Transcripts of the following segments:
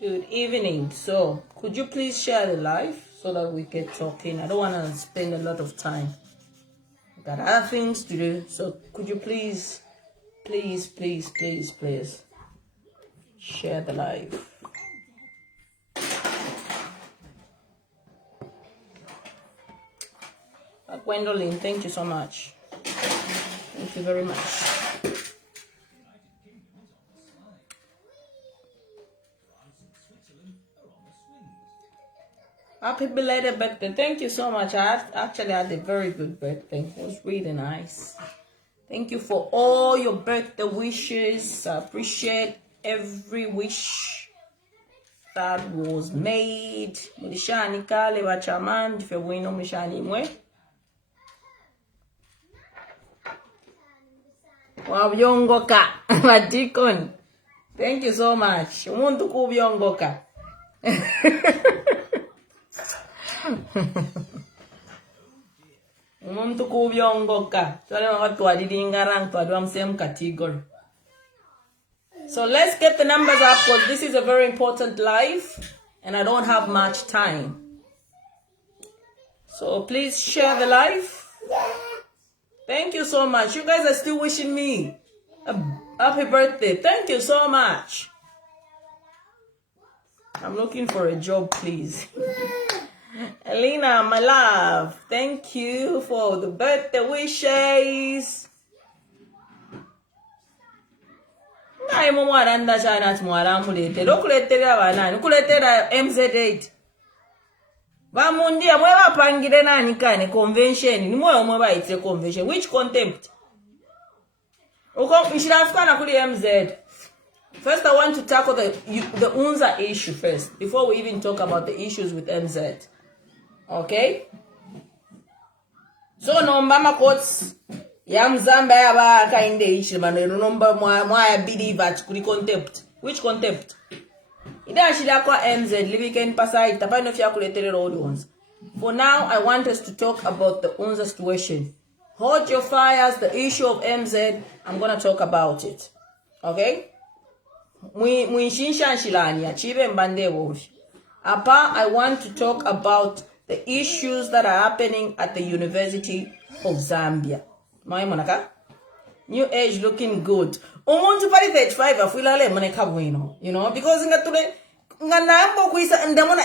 Good evening. So, could you please share the live so that we get talking? I don't want to spend a lot of time. I've got other things to do. So, could you please share the live? Gwendolyn, thank you so much. Thank you very much. Happy belated birthday. Thank you so much. I actually had a very good birthday. It was really nice. Thank you for all your birthday wishes. I appreciate every wish that was made. Mulishani kale bachaman difewino mishani mwe. Wabyongoka madikon. Thank you so much. Umuntu kubyongoka. Umuntu kubyongoka. So let's get the numbers up because this is a very important live and I don't have much time. So please share the live. Thank you so much. You guys are still wishing me a happy birthday. Thank you so much. I'm looking for a job, please. Elena, my love, thank you for the birthday wishes. I'm Mwaranda China Mwaramulete. Lokuletera banani. Kuletera MZ8. Bamundia mwewa pangire nani kane convention. Ni mwewa mwewa ite convention. Which contempt? Mshirafika kuli MZ. First, I want to tackle the UNZA issue first before we even talk about the issues with MZ. Okay? So no mama quotes Yamzamba yaba kainde issue maneno nomba mwa believe at kuli contempt. Which contempt? Ida shida kwa MZ living pasai tapano fya kuletere all ones. For now, I want us to talk about the UNZA situation. Hold your fires, the issue of MZ. I'm gonna talk about it. Okay? Apa, I want to talk about the issues that are happening at the University of Zambia. New age looking good. Umuntu pali 35 afulale moneka bueno, you know, because ngatule nganambo kuisa ndamona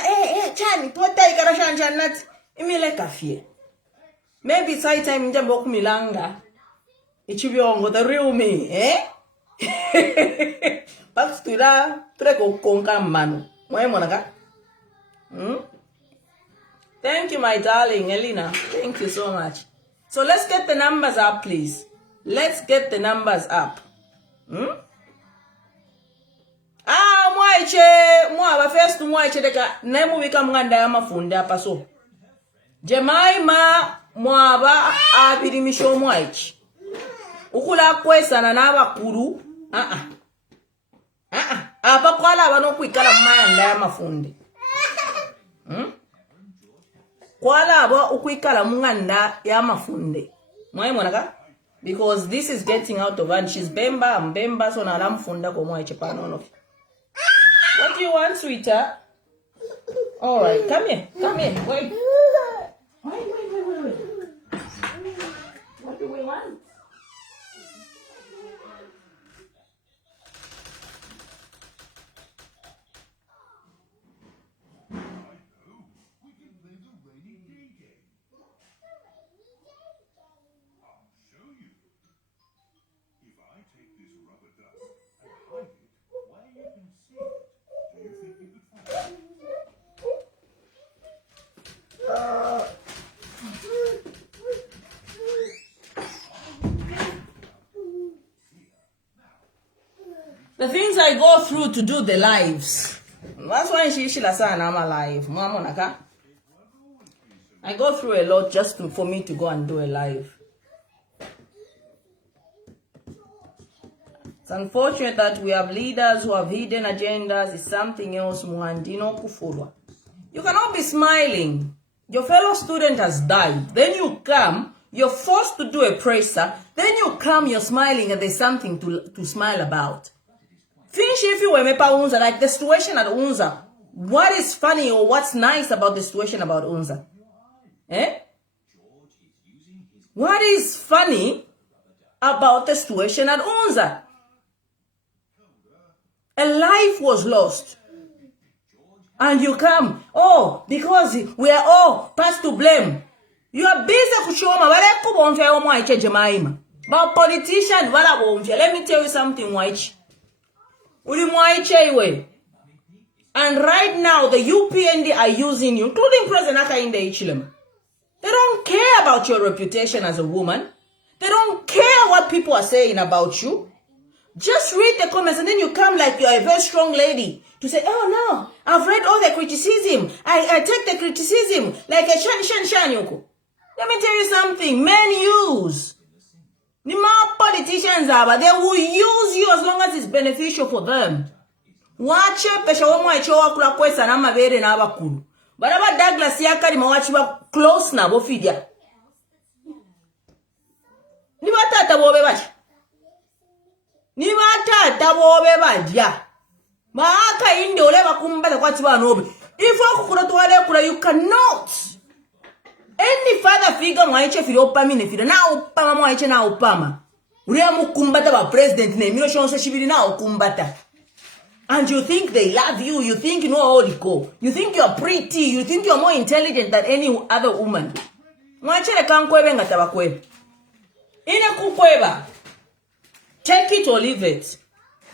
chani tota ikarashanja nat imile kafie. Maybe it's high time njambo kumilanga. Ichibyongo the real me, eh? But thank you, my darling Elena. Thank you so much. So let's get the numbers up, please. Let's get the numbers up. First mwaiche deka nemu wika mnganda ya mafunda hapa so. Jemaima mwaba abirimisho mwaiche. Ukula kwesa na nabakuru. Apa kwala abanokwikala mmayanda ya mafunde. Kwala abo ukwikala munganda ya mafunde. Mwaimona? Because this is getting out of hand. She's mbemba so na lamfunda ko mwaiche panono. What do you want, sweetheart? All right, come here. Wait. Wait. What do we want? The things I go through to do the lives. That's why I'm alive. I go through a lot just for me to go and do a live. It's unfortunate that we have leaders who have hidden agendas. It's something else. You cannot be smiling. Your fellow student has died. Then you come, you're forced to do a presser. Then you come, you're smiling, and there's something to smile about. Finish if you were UNZA, like the situation at UNZA. What is funny or what's nice about the situation about UNZA? What is funny about the situation at UNZA? A life was lost. And you come, oh, because we are all passed to blame. You are busy kuchoma, but politicians, let me tell you something, Waichi. And right now, the UPND are using you, including President Akainde Ichilema. They don't care about your reputation as a woman. They don't care what people are saying about you. Just read the comments and then you come like you're a very strong lady to say, oh no, I've read all the criticism. I take the criticism like a shan yoko. Let me tell you something. Men use. The more politicians are, but they will use you as long as it's beneficial for them. Watch pesha womo echowa kula kwesa na mabere na abakulu. Baraba Douglas yakari mawachi ba close na bofidia. Ni batata bobe bachi. Ni batata bobe baja. Maaka inde ole bakumbala kwa tiba nobe. If you cannot. Any father figure mwaiche fili opami ne fili. Na opama mwaiche na opama. Urea mukumbata ba president ne. Milo shonse shibili na okumbata. And you think they love you. You think you know how to go. You think you're pretty. You think you're more intelligent than any other woman. Mwaiche le kankwebe ngatabakwebe. Ine kukweba. Take it or leave it.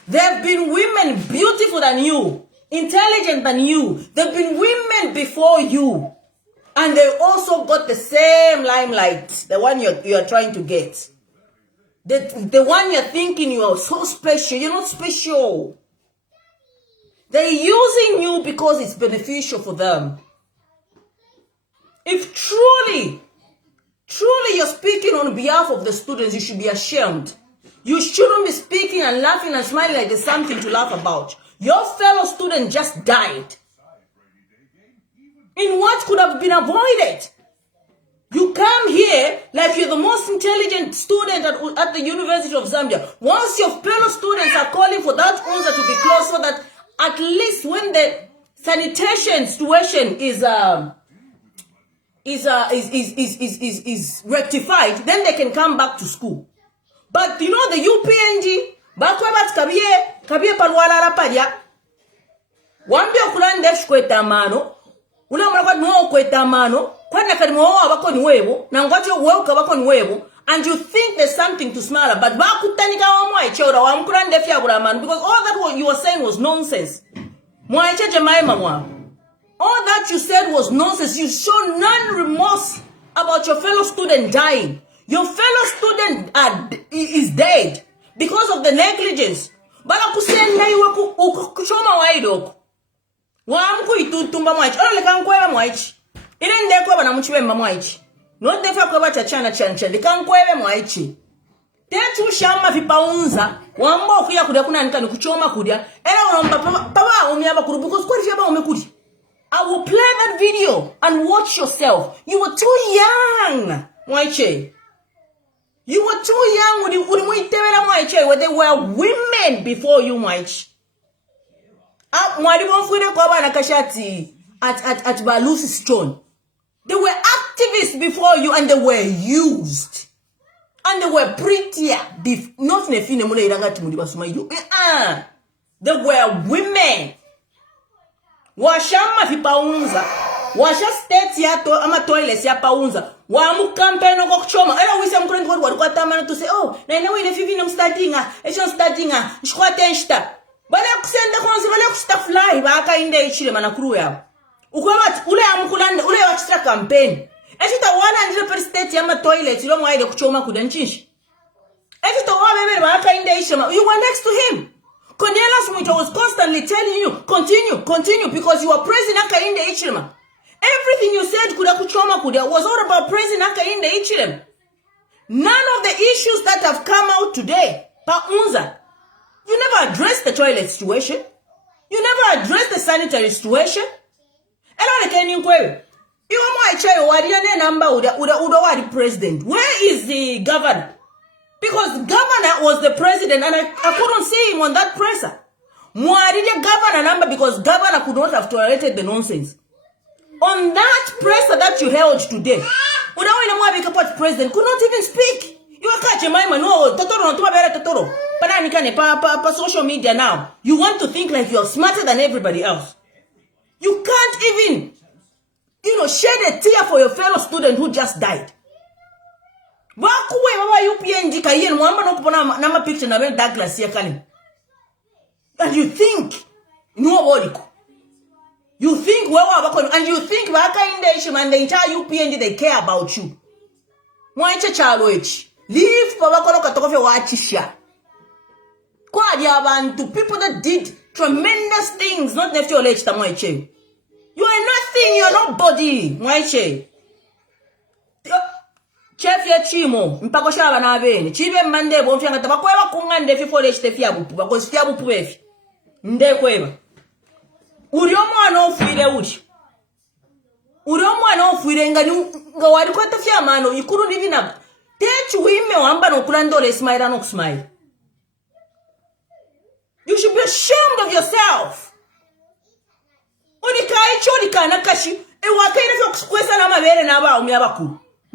There have been women beautiful than you, intelligent than you. There have been women before you. And they also got the same limelight, the one you're trying to get. The one you're thinking you are so special. You're not special. They're using you because it's beneficial for them. If truly you're speaking on behalf of the students, you should be ashamed. You shouldn't be speaking and laughing and smiling like there's something to laugh about. Your fellow student just died. In what could have been avoided? You come here like you're the most intelligent student at the University of Zambia. Once your fellow students are calling for that UNZA to be closed so that at least when the sanitation situation is rectified, then they can come back to school. But you know the UPNG, bakwebat kabie palwala rapadia. Wambia kulande shkweta mano. Ule mrakwa nuo kweta mano. Kwanda kadimo wako ni webo. Na ngwacho weuka wako ni webo. And you think there's something to smile about. But bakutanika wa mwaiche ura wa mkulande fia mano. Because all that what you were saying was nonsense. Mwaiche jemaima mwa. All that you said was nonsense. You show none remorse about your fellow student dying. Your fellow student is dead because of the negligence. Bala kusenda iwe kuchoma waido. Waamku itutumba mwaichi. Ono lekankweba mwaichi. Ile ndekwe bana mchiwemba mwaichi. No defa kweba chachana chancha. Lekankwebe mwaichi. Tetu shama vipa UNZA. Wamba okuya kudia kuna nika ni kuchoma kudia. Ela unomba papa umiyaba kuru. Because kwa rifiyaba umekudi. I will play that video and watch yourself. You were too young. Mwaichi. You were too young when they were women before you, Mwaichi. At Balusi Stone. They were activists before you and they were used. And they were prettier. Not in a film. They were women. Washama fipa UNZA. Washa states yato ama toilets ya paunza. Wa mu campaign ko kuchoma. Era wisa mkureni kwa walikuwa tamana to say, oh, na ina wile fivi na mstadinga. Echo mstadinga. Shkwa tenshta. Bale kusenda kwanza bale kustafly ba aka inde ichile mana crew yao. Ukwaba ule amkulanda ule wa extra campaign. Echo ta 100% ya ma toilets lo mwaide kuchoma kudanchinshi. Echo ta wa bebe ba aka inde ichile. You were next to him. Cornelius Muito was constantly telling you, continue, because you were praising Akainde Ichilema. Everything you said was all about praising Akainde Ichilema. None of the issues that have come out today, UNZA, you never addressed the toilet situation. You never addressed the sanitary situation. President. Where is the governor? Because the governor was the president and I couldn't see him on that presser. Mwaride governor number because governor could not have tolerated the nonsense. On that presser that you held today, president could not even speak. You are catching my man. No, Totoro. But social media now. You want to think like you're smarter than everybody else. You can't even, shed a tear for your fellow student who just died. And you think nobody. You think and you think and the entire UPND they care about you. Leave to people that did tremendous things, not nephew Moiche. You are nothing, you are nobody, Moiche. Chef ya chimo, mpako shaba na aveni. Chibe mande bonfianga tabakweba kungande fi fole chite fiabupu, because fiabupu efi. Nde kweba. Uri omwana ofuire uchi. Uri omwana ofuire nga wali kwata fiamano, you couldn't even have. Techu wime wamba no kulandole smile no smile. You should be ashamed of yourself.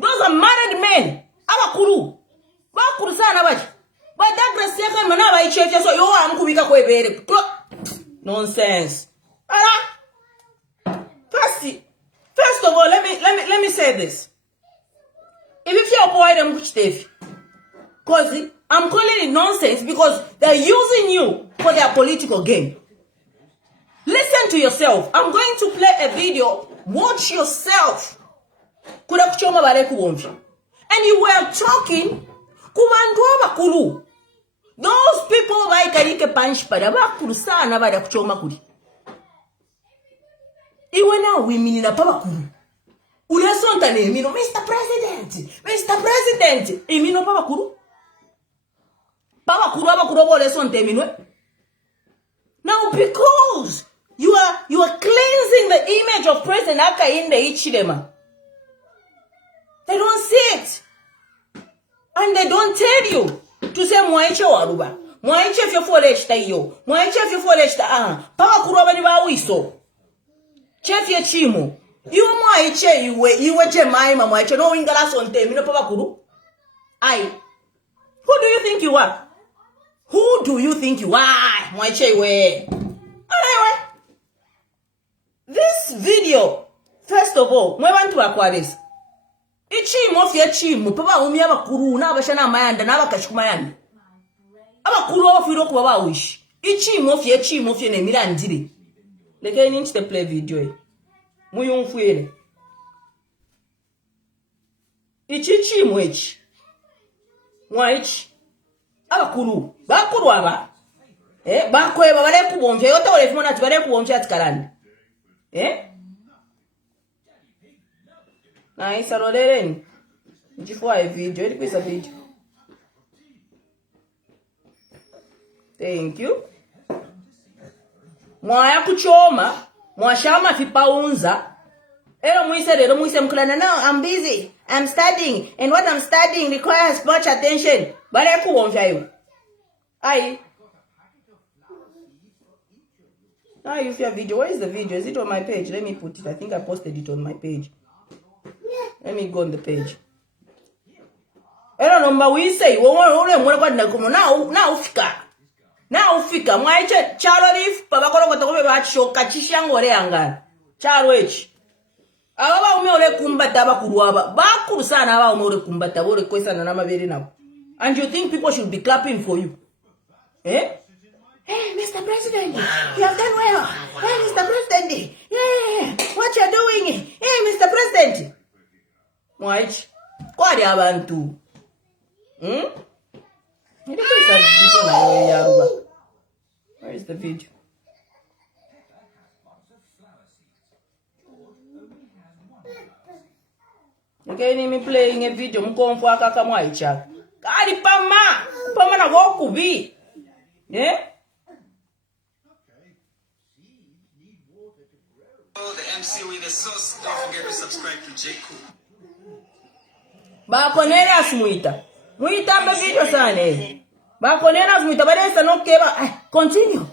Those are married men. Abakuru. Bakuru sana bachi. But that grace yaka manaba ichefya so yo amkubika kwebere. Nonsense. First of all, let me say this. If you feel boy them kuchitefi. Cause I'm calling it nonsense because they're using you for their political gain. Listen to yourself. I'm going to play a video. Watch yourself. And you were talking. Those people like punch Mr. President. Now, because you are cleansing the image of President Akainde Ichilema, they don't see it, and they don't tell you to say Mwaiche waruba, Mwaiche if you foleshta yo, Mwaiche if you foleshta Papa kuroba ni bawiso, Chef ye chimo, you Mwaiche you Jemima Mwaiche no ingala sonte mino Papa kuru, who do you think you are? Who do you think you are? Anyway, this video, first of all, we want to acquire this. Ichimo fye chimo, papa umi abakuru na abashana mayanda na abakashukumayanda. Abakuru abafiro kuba bawish. Ichimo fye ne mirandire. Leke ninchi te play video. Muyumfuele. Ichichimo echi. Mwaichi. Abakuru aba bakweba bale kubomvya yote ole fimona ati bale kubomvya ati kalanda na isaloleleni njifua video ili kwisa video. Thank you. Mwaya kuchoma mwashama fipa UNZA ero muise mkulana. No, I'm busy, I'm studying, and what I'm studying requires much attention. Bale kubomvya yo now if your video, where is the video? Is it on my page? Let me put it. I think I posted it on my page. Let me go on the page. I don't know, but we say now ufika mwaiche chalo rif baba kolo kotokobe bachoka chishangore angana chalo echi ababa ume ole kumbata bakuru aba bakuru sana aba ume ole kumbata ole kwesa na mabere nabo. And you think people should be clapping for you? Hey, Mr. President, you have done well. Hey, Mr. President, yeah, what you're doing? Hey, Mr. President. Mwaichi, kwa di abantu? Nide kwesa jiko na yoye yaruba. Where is the video? Again, me playing a video. I'm going for a kakamwaicha. Kari pama na woku bi. Yeah. The MC with the sauce. Don't forget to subscribe to J. Cool. Bakonera smuita. Muita mba video sana. Bakonera smuita badesa no keba. Continue.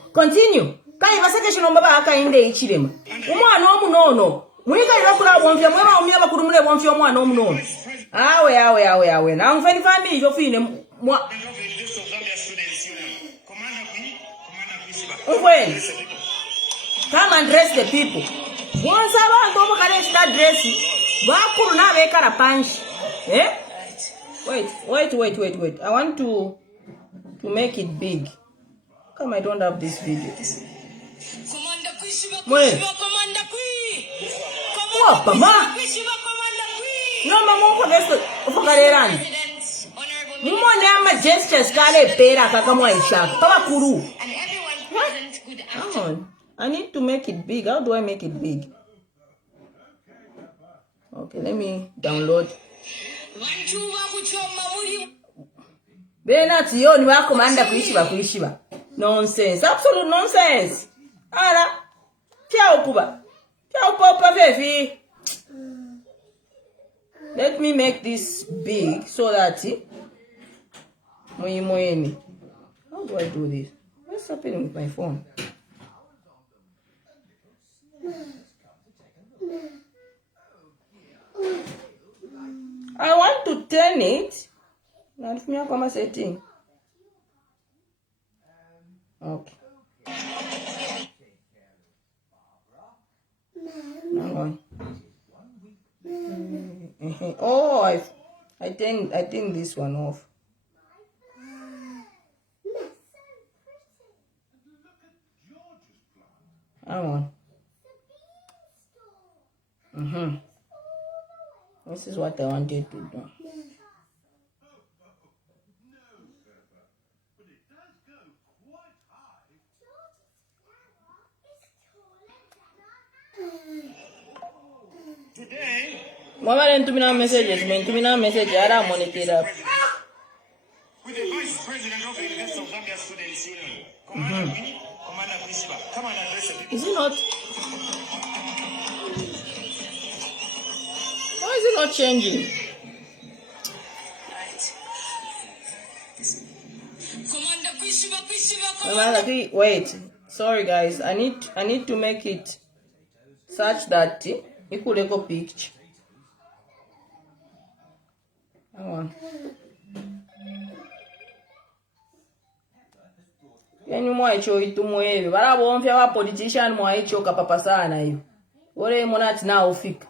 Kai basake shino mbaba aka inde ichirema. Umwana omunono. Mwika ilokula bonfya mwema umya bakurumule bonfya omwana omunono. Awe. Na mfeni family jo fine mwa. Ufweni. Come and dress the people. Once abantu omukale start dressing. Bakuru na bekara punch. Eh? Wait. I want to make it big. Come, I don't have this video. Wait. What, mama? No, mama, ufakarerani. Mumone ama gestures kale pera kakamwa ishaka. Papa kuru. Come on. I need to make it big. How do I make it big? Okay, let me download. Bena tioni wako manda kuishiba. Nonsense. Absolute nonsense. Ala. Pia upopa vevi. Let me make this big so that moyeni. How do I do this? What's happening with my phone? I want to turn it. Now if me come setting. Okay. Hang on. Oh, I think this one off. Hang on. This is what I wanted to do. Today, Mama didn't me messages. I don't monitor it up. With the Vice President of the University of Zambia Students Union, Commander Priscilla, come and address the people. Is it not? Why is it not changing? Right. Wait. Sorry guys. I need to make it such that it could echo picture. Hang on. Yani mwaicho itumwewe. Bara bomfya wa politician mwaicho kapapa sana hiyo. Wale monati na ufika.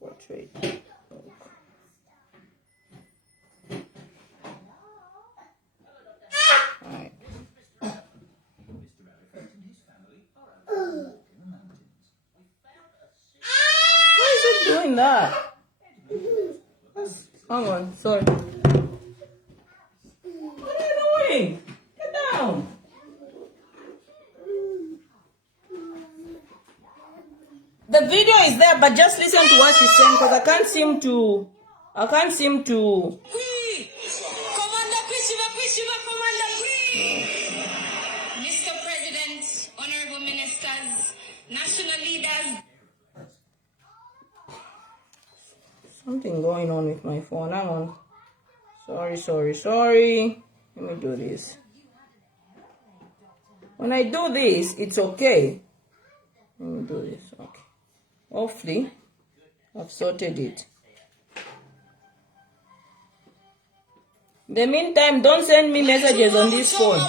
Portrait. Right. Why is it doing that? Hang on, sorry. What are you doing? Get down. The video is there, but just listen to what she's saying because I can't seem to. Mr. President, honorable ministers, national leaders. Something going on with my phone. Hang on. Sorry. Let me do this. When I do this, it's okay. Let me do this. Okay. Hopefully, I've sorted it. In the meantime, don't send me messages on this phone.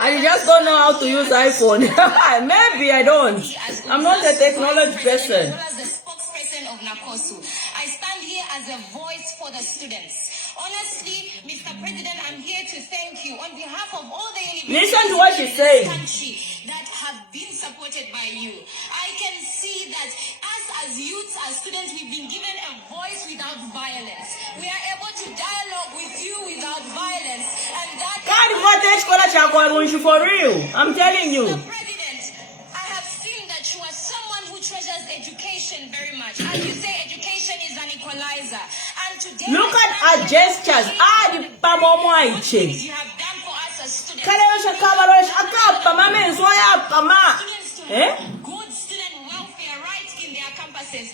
I just don't know how to use iPhone. Maybe I don't. I'm not a technology person. As the spokesperson of NACOSU, I stand here as a voice for the students Honestly, Mr. President, I'm here to thank you on behalf of all the universities Listen to what she's saying. in this country that have been supported by you. I can see that us as youths, as students, we've been given a voice without violence. We are able to dialogue with you without violence, and that. For real, I'm telling you. Mr. President, I have seen that you are someone who treasures education very much. As you say, education is an equalizer. And today, Look at our gestures. you have done for us as students. Students to have good student welfare right in their campuses.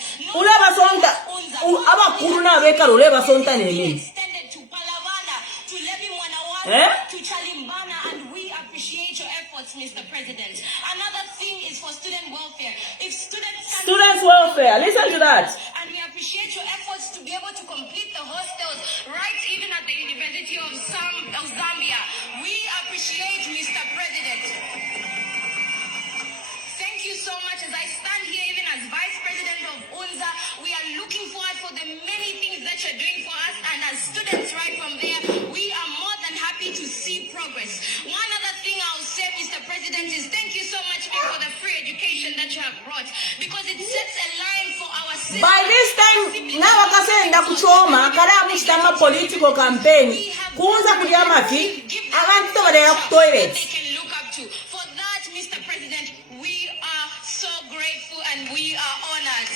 Extended to Palavana, to Levi Mwanawana, to Chalimbana, and we appreciate your efforts, Mr. President. Another thing is for student welfare. If Students' welfare, listen to that. and we appreciate your efforts to be able to complete the hostels right even at the University of Zambia. We appreciate, Mr. President. Thank you so much. As I stand here even as Vice President of UNZA, we are looking forward for the many things that you're doing for us, and as students right from there, we are more than happy to see progress. One other thing I'll say, Mr. President, is thank you so much for the free education that you have brought, because it sets a line for our system. By this time, now akasenda kuchoma kala mustama political campaign kuunza kujama fi abantu badaya ku toilet. They can look up to. For that, Mr. President, we are so grateful and we are honored.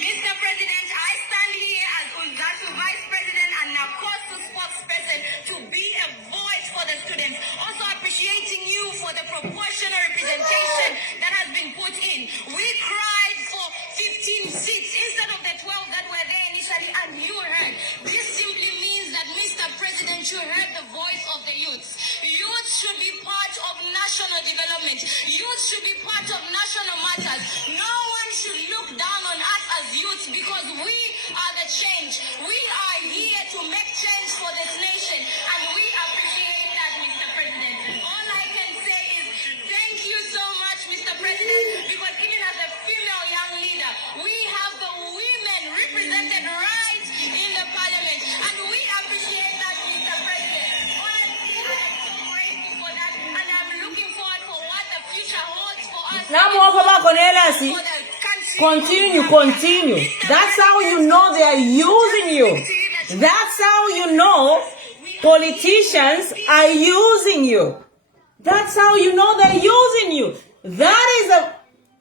Mr. President, I stand here as UNZATU Vice President and NACOSU spokesperson to be a voice for the students. Also appreciating you for the proportional representation that has been put in. We cried for 15 seats instead of the 12 that were there initially, and you heard. This simply means that, Mr. President, you heard the voice of the youths. Youth should be part of national development. Youth should be part of national matters. No one should look down on us as youths, because we are the change. We are here to make change for this nation, and we appreciate that, Mr. President. All I can say is thank you so much, Mr. President, because even as a female young leader, we have the women represented right in the parliament, and we appreciate that, Mr. President. Honestly, I am so grateful for that, and I'm looking forward for what the future holds for us. For the country. Continue. That's how you know they are using you. That's how you know politicians are using you. That's how you know they're using you. That is a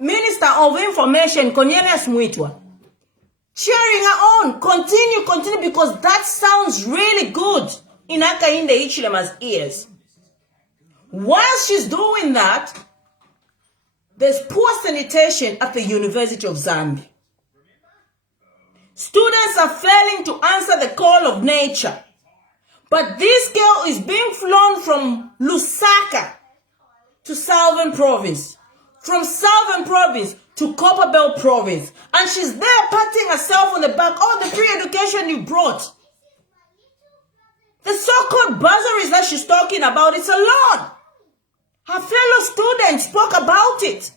Minister of Information, Cornelius Mwitwa, cheering her on. Continue, because that sounds really good in Hakainde Hichilema's ears. While she's doing that, there's poor sanitation at the University of Zambia. Students are failing to answer the call of nature. But this girl is being flown from Lusaka to Southern Province, from Southern Province to Copperbelt Province. And she's there patting herself on the back. Oh, the free education you brought. The so-called bursaries that she's talking about, it's a lot. Her fellow students spoke about it.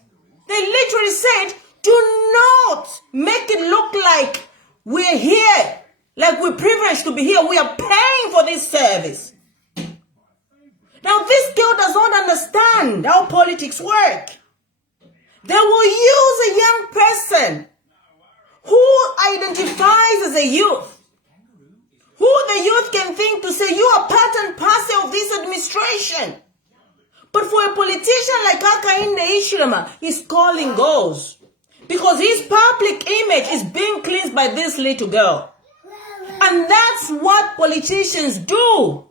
They literally said, do not make it look like we're here, like we're privileged to be here. We are paying for this service. Now, this girl does not understand how politics work. They will use a young person who identifies as a youth, who the youth can think to say, you are part and parcel of this administration. But for a politician like Hakainde Hichilema, his calling goes. Because his public image is being cleansed by this little girl. And that's what politicians do.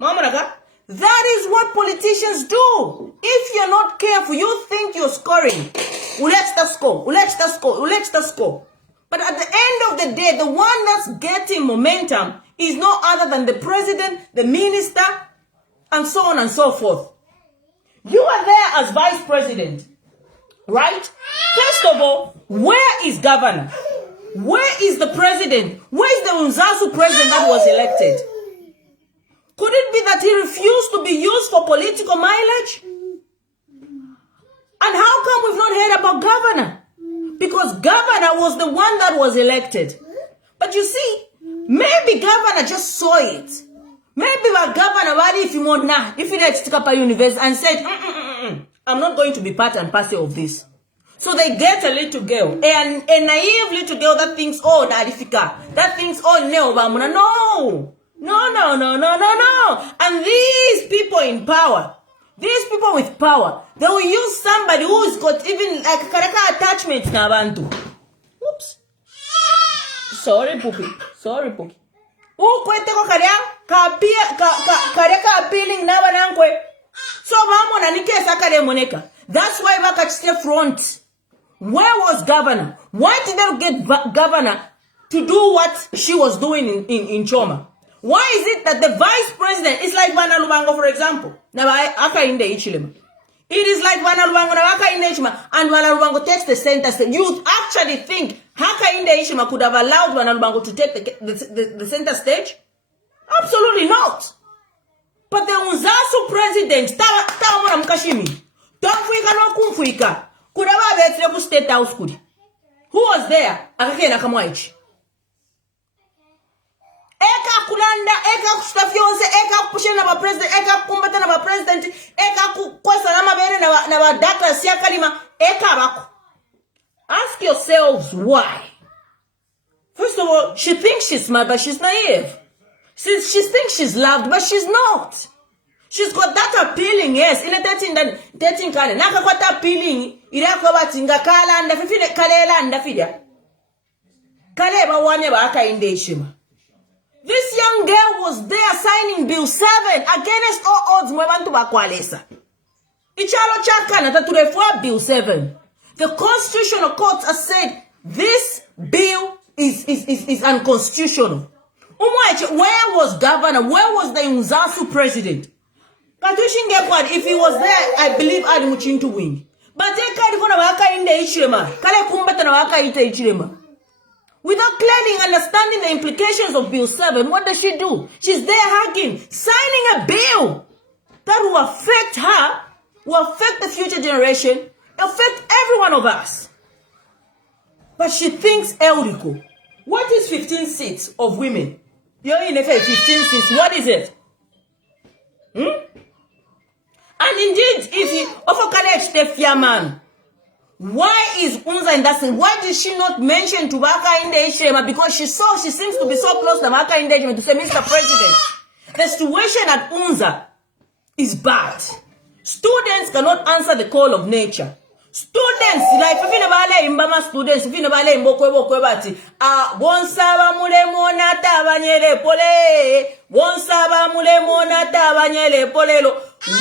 That is what politicians do. If you're not careful, you think you're scoring. Let's score. But at the end of the day, the one that's getting momentum is no other than the president, the minister, and so on and so forth. You are there as vice president, right? First of all, where is governor? Where is the president? Where is the UNZASU president that was elected? Could it be that he refused to be used for political mileage? And how come we've not heard about governor? Because governor was the one that was elected. But you see, Maybe governor just saw it. Maybe the governor if you want now, if you let to up a university and said, I'm not going to be part and parcel of this. So they get a little girl, a naive little girl that thinks, oh, Narifika, that thinks, oh, no. And these people in power, these people with power, they will use somebody who's got even like karaka attachments na abantu. Oops. Sorry, Pookie. Ukwete ko kareka appealing na banankwe. So mamo na nikesa kare moneka. That's why bakachite front. Where was governor? Why did they get governor to do what she was doing in Choma? Why is it that the vice president is like Vana Lubango, for example? It is like Vana Lubango and Vana Lubango takes the center stage. You actually think Haka Inde Ishima could have allowed Vana Lubango to take the center stage? Absolutely not. But the UNZA president, Tawa Mkashimi, Tomfuika no Kumfuika, could have had state house. Who was there? Akakena Kamwaichi. Eka kulanda, eka kustafionse, eka kupushena na president, eka kumbata na president, eka kwesa na mabere na data siya kalima, eka baku. Ask yourselves why. First of all, she thinks she's smart, but she's naive. She thinks she's loved, but she's not. She's got that appealing, yes. In a 13 kale. Naka kwa ta appealing, ila kwa batinga kala anda fifine kalela anda fidia. Kale ba wame ba aka inde ishima. This young girl was there signing Bill 7 against all odds mwebantu bakwalesa. Ichalo chaka na taturefua Bill 7. The Constitutional Court has said this bill is unconstitutional. Where was governor? Where was the UNZA president? If he was there, I believe I'd much to win. But they can't go waka in the Ichirema. Kale kumbata na waka ita Ichirema. Without clearly understanding the implications of Bill 7, what does she do? She's there hugging, signing a bill that will affect her, will affect the future generation, affect every one of us. But she thinks Eurico. What is 15 seats of women? You're in effect 15 seats. What is it? And indeed, if you offer college the man, why is UNZA in that sense? Why did she not mention to Baka in the Ishema? Because she seems to be so close to Baka in the Ishema to say, Mr. President, the situation at UNZA is bad. Students cannot answer the call of nature. Students, like if you bale imbama students, if you bale imbokwe bati, wonsaba mule mona tabanyele pole, wonsaba mule mona tabanyele polelo.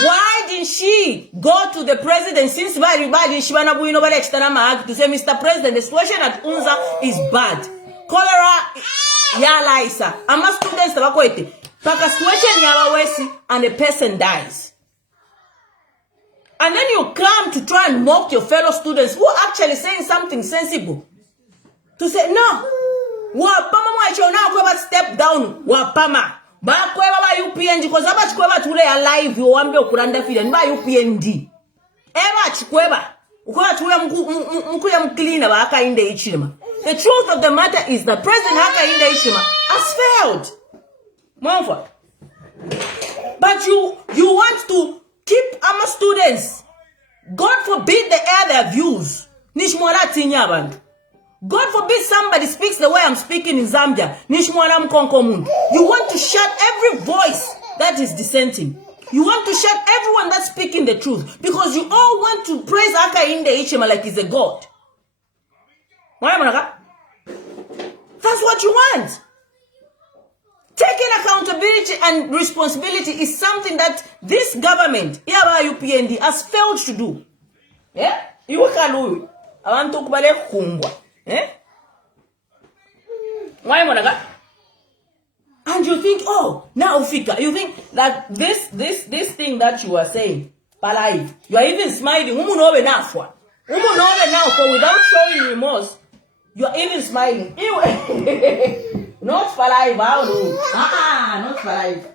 Why did she go to the president since everybody she wanna buino bale extana maag to say, Mr. President, the situation at UNZA is bad. Cholera ya laisa. Ama students tabakwete. Paka situation ya wesi and a person dies. And then you come to try and mock your fellow students who are actually saying something sensible. To say, no, wapama mwachona kweba step down, wapama. Ba kweba ba UPND, because aba chikweba tule alive, wambe ukuranda fida, niba UPND. Eba chikweba, ukweba tule mkuya mklina ba haka inde ichima. The truth of the matter is that President Haka inde ichima has failed. Mwamfa. But you want to keep our students. God forbid they air their views. Nishmwara tinyabantu. God forbid somebody speaks the way I'm speaking in Zambia. Nishmwara mkonkomundu. You want to shut every voice that is dissenting. You want to shut everyone that's speaking the truth. Because you all want to praise Aka Inde Ichema like he's a god. That's what you want. Taking accountability and responsibility is something that this government, UPND, has failed to do. Yeah? You can I want to kubale kumbwa. Eh? Why monaga? And you think, oh, now Fika, you think that this thing that you are saying, palai, you are even smiling. Without showing remorse, you are even smiling. Not for life, not for life.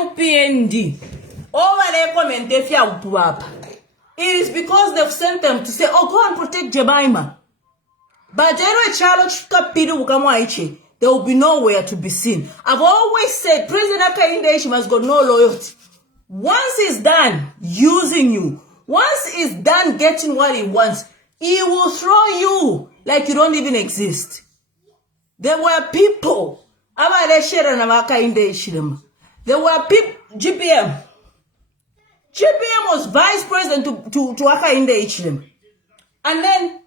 UPND over there comment if you up. It is because they've sent them to say, oh, go and protect Jemima. But there will be nowhere to be seen. I've always said President Hakainde has got no loyalty. Once he's done using you, once he's done getting what he wants, he will throw you like you don't even exist. There were people. There were people. GPM. GPM was vice president to Hakainde Hichilema. And then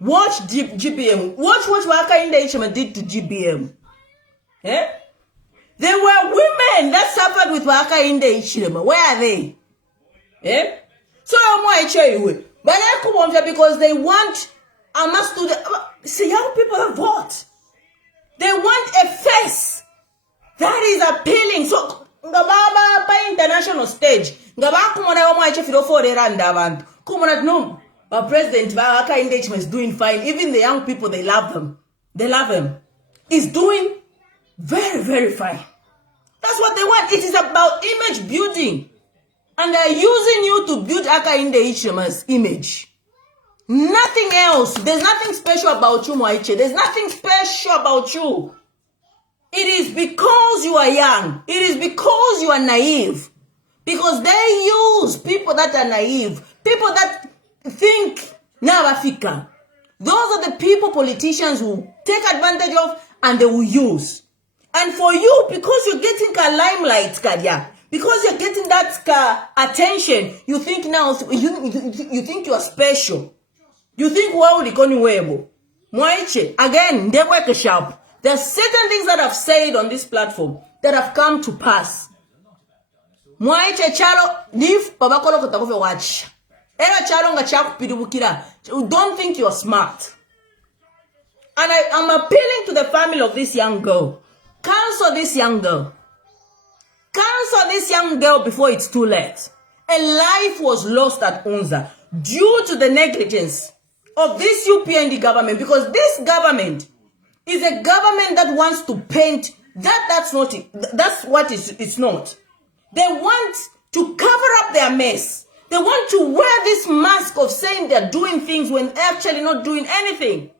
watch GPM. Watch what Hakainde Hichilema did to GPM. Eh? There were women that suffered with Hakainde Hichilema. Where are they? Eh? So I'm going to tell you. But I come on because they want see young people that vote. They want a face that is appealing. So ngababa pa international stage ngaba kumona wa mwache filo for randa abantu kumona no but president ba Hakainde Hichilema is doing fine. Even the young people, they love them. They love him. He's doing very, very fine. That's what they want. It is about image building. And they're using you to build Hakainde Hichilema's image. Nothing else. There's nothing special about you, Mwaiche. There's nothing special about you. It is because you are young. It is because you are naive. Because they use people that are naive. People that think, now Africa. Those are the people politicians will take advantage of and they will use. And for you, because you're getting a limelight, Kadia, because you're getting that attention, you think now, you think you are special. You think, wow, Mwaiche, again, they work sharp. There are certain things that I've said on this platform that have come to pass. Mwaiche chalo, leave babakolo kotakofe watch. Era chalo nga chaku pidubukira. Don't think you're smart. And I'm appealing to the family of this young girl. Cancel this young girl. Cancel this young girl before it's too late. A life was lost at UNZA due to the negligence of this UPND government, because this government is a government that wants to paint that's not it. That's what it's not. They want to cover up their mess. They want to wear this mask of saying they're doing things when they're actually not doing anything.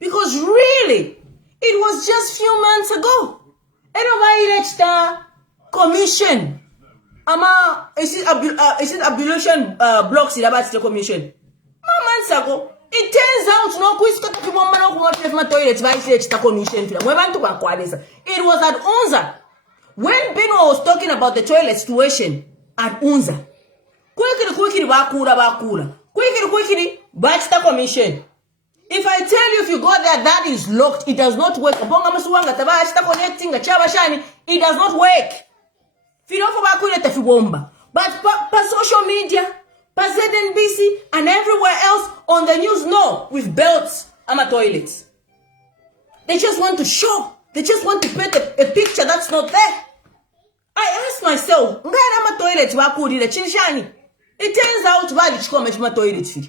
Because really, it was just few months ago. Commission. Is it abolition blocks in about the commission? Months ago. It turns out no commission. It was at UNZA. When Beno was talking about the toilet situation at UNZA. Quickly, commission. If I tell you, if you go there, that is locked. It does not work. It does not work. But per social media, per ZNBC, and everywhere else on the news, no, with belts, toilets. They just want to show. They just want to paint a picture that's not there. I asked myself, it turns out, toilet.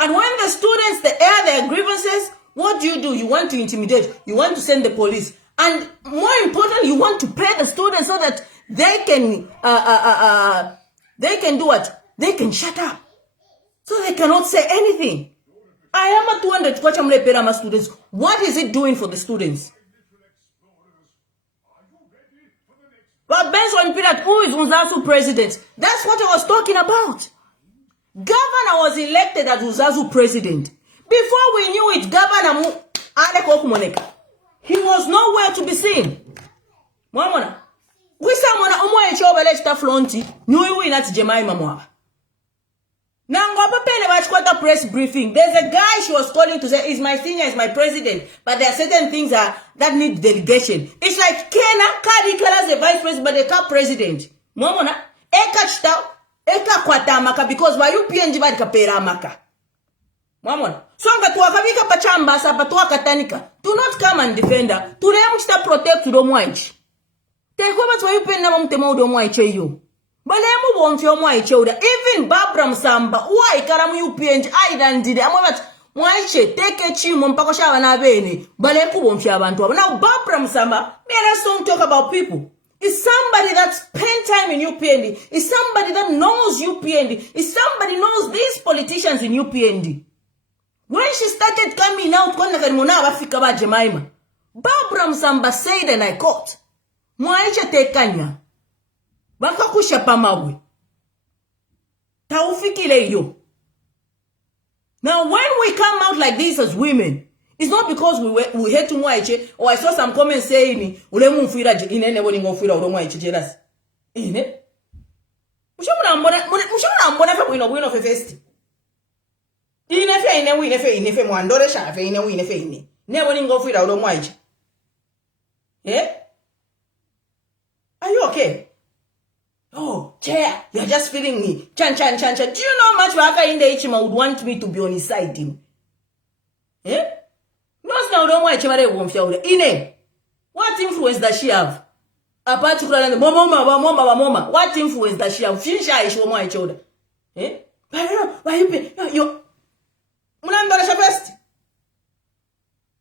And when the students, they air their grievances, what do? You want to intimidate. You want to send the police. And more importantly, you want to pay the students so that they can do what? They can shut up. So they cannot say anything. I am at 200 Kwachamle Perama students. What is it doing for the students? But Benson Pilat, who is UNZASU president? That's what I was talking about. Governor was elected as UNZASU president. Before we knew it, Governor he was nowhere to be seen. Mwamona. Wisamona umwe chobelechta fronti, nuyu inati Jemima mwa. Nangwa pele wachkwata press briefing. There's a guy she was calling to say, is my senior, is my president. But there are certain things that need delegation. It's like Kena Kadi Kala's a vice president, but they can't president. Mwamona. Eka chita, eka kwata maka, because wa UPNG badi kapera maka. Mwamona. So nga tuwakabika pachamba sa patuwa katanika. Do not come and defend her. Turemu chita protect to domwanchi. Tekweba tuwa UPNG na mtema udomwanchi yu. Balemu bomfyo mwaiche uda. Even Barbara Msamba, uwa ikaramu UPNG, aidandide. Amwebati, mwaiche, teke chimo mpako shawa na bene. Baleku bomfyo abantu. Now Barbara Msamba, me let's don't talk about people. Is somebody that spent time in UPND. Is somebody that knows UPND. Is somebody knows these politicians in UPND. When she started coming out, Barbara Msamba said, and I quote, Mwaisha tekanya. Baka kusha pamawe. Taufikile yo. Now, when we come out like this as women, it's not because we hate Mwaiche, or I saw some comments saying, Ulemu mfira inene woni ngofira ulo Mwaiche jealous. Ine? Mushamuna mbona fe wino fe festi. Inefe mwandore shafe inefe ine. Ne woni ngofira ulo Mwaiche. Yeah? Are you okay? Oh, chair, you're just feeling me. Chan. Do you know how much Waka in the Ichima would want me to be on his side, him? Eh? No, don't want Chimare Ine, what influence does she have? A particular mama. What influence does she have? Finsha is one my shoulder. Eh? Why you Munandolesha best?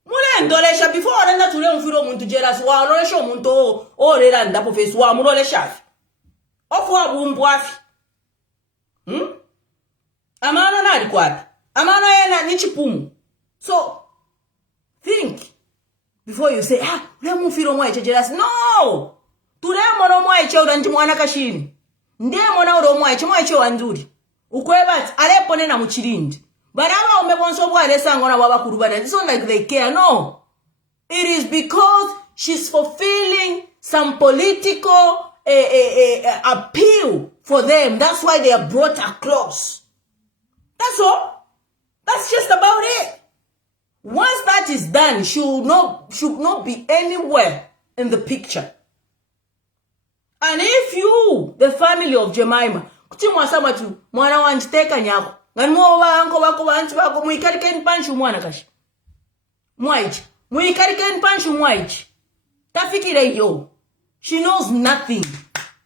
Munandolesha before I end up to learn from to jealous while no show munto or red up of his one mulesha. Ofwa bumbwafi. Amana na alikwata. Amana yana nichipumu. So think before you say, lemu firo Mwaiche jealous. No! Tulemo no Mwaiche udanti mwana kashini. Ndemo na uro Mwaiche wanzuri. Ukwebati alepo nena muchirindi. Baraba umebonso bwa alesa ngona baba kurubana. It's not like they care, no. It is because she's fulfilling some political appeal for them. That's why they are brought across. That's all. That's just about it. Once that is done, she should not be anywhere in the picture. And if you, the family of Jemima, mwana wanjiteka nyako, nganimo wanko wako wanchi wako muikarike npanshu mwana kashi. Mwaiche. Muikarike npanshu Mwaiche. Tafikire yo. She knows nothing.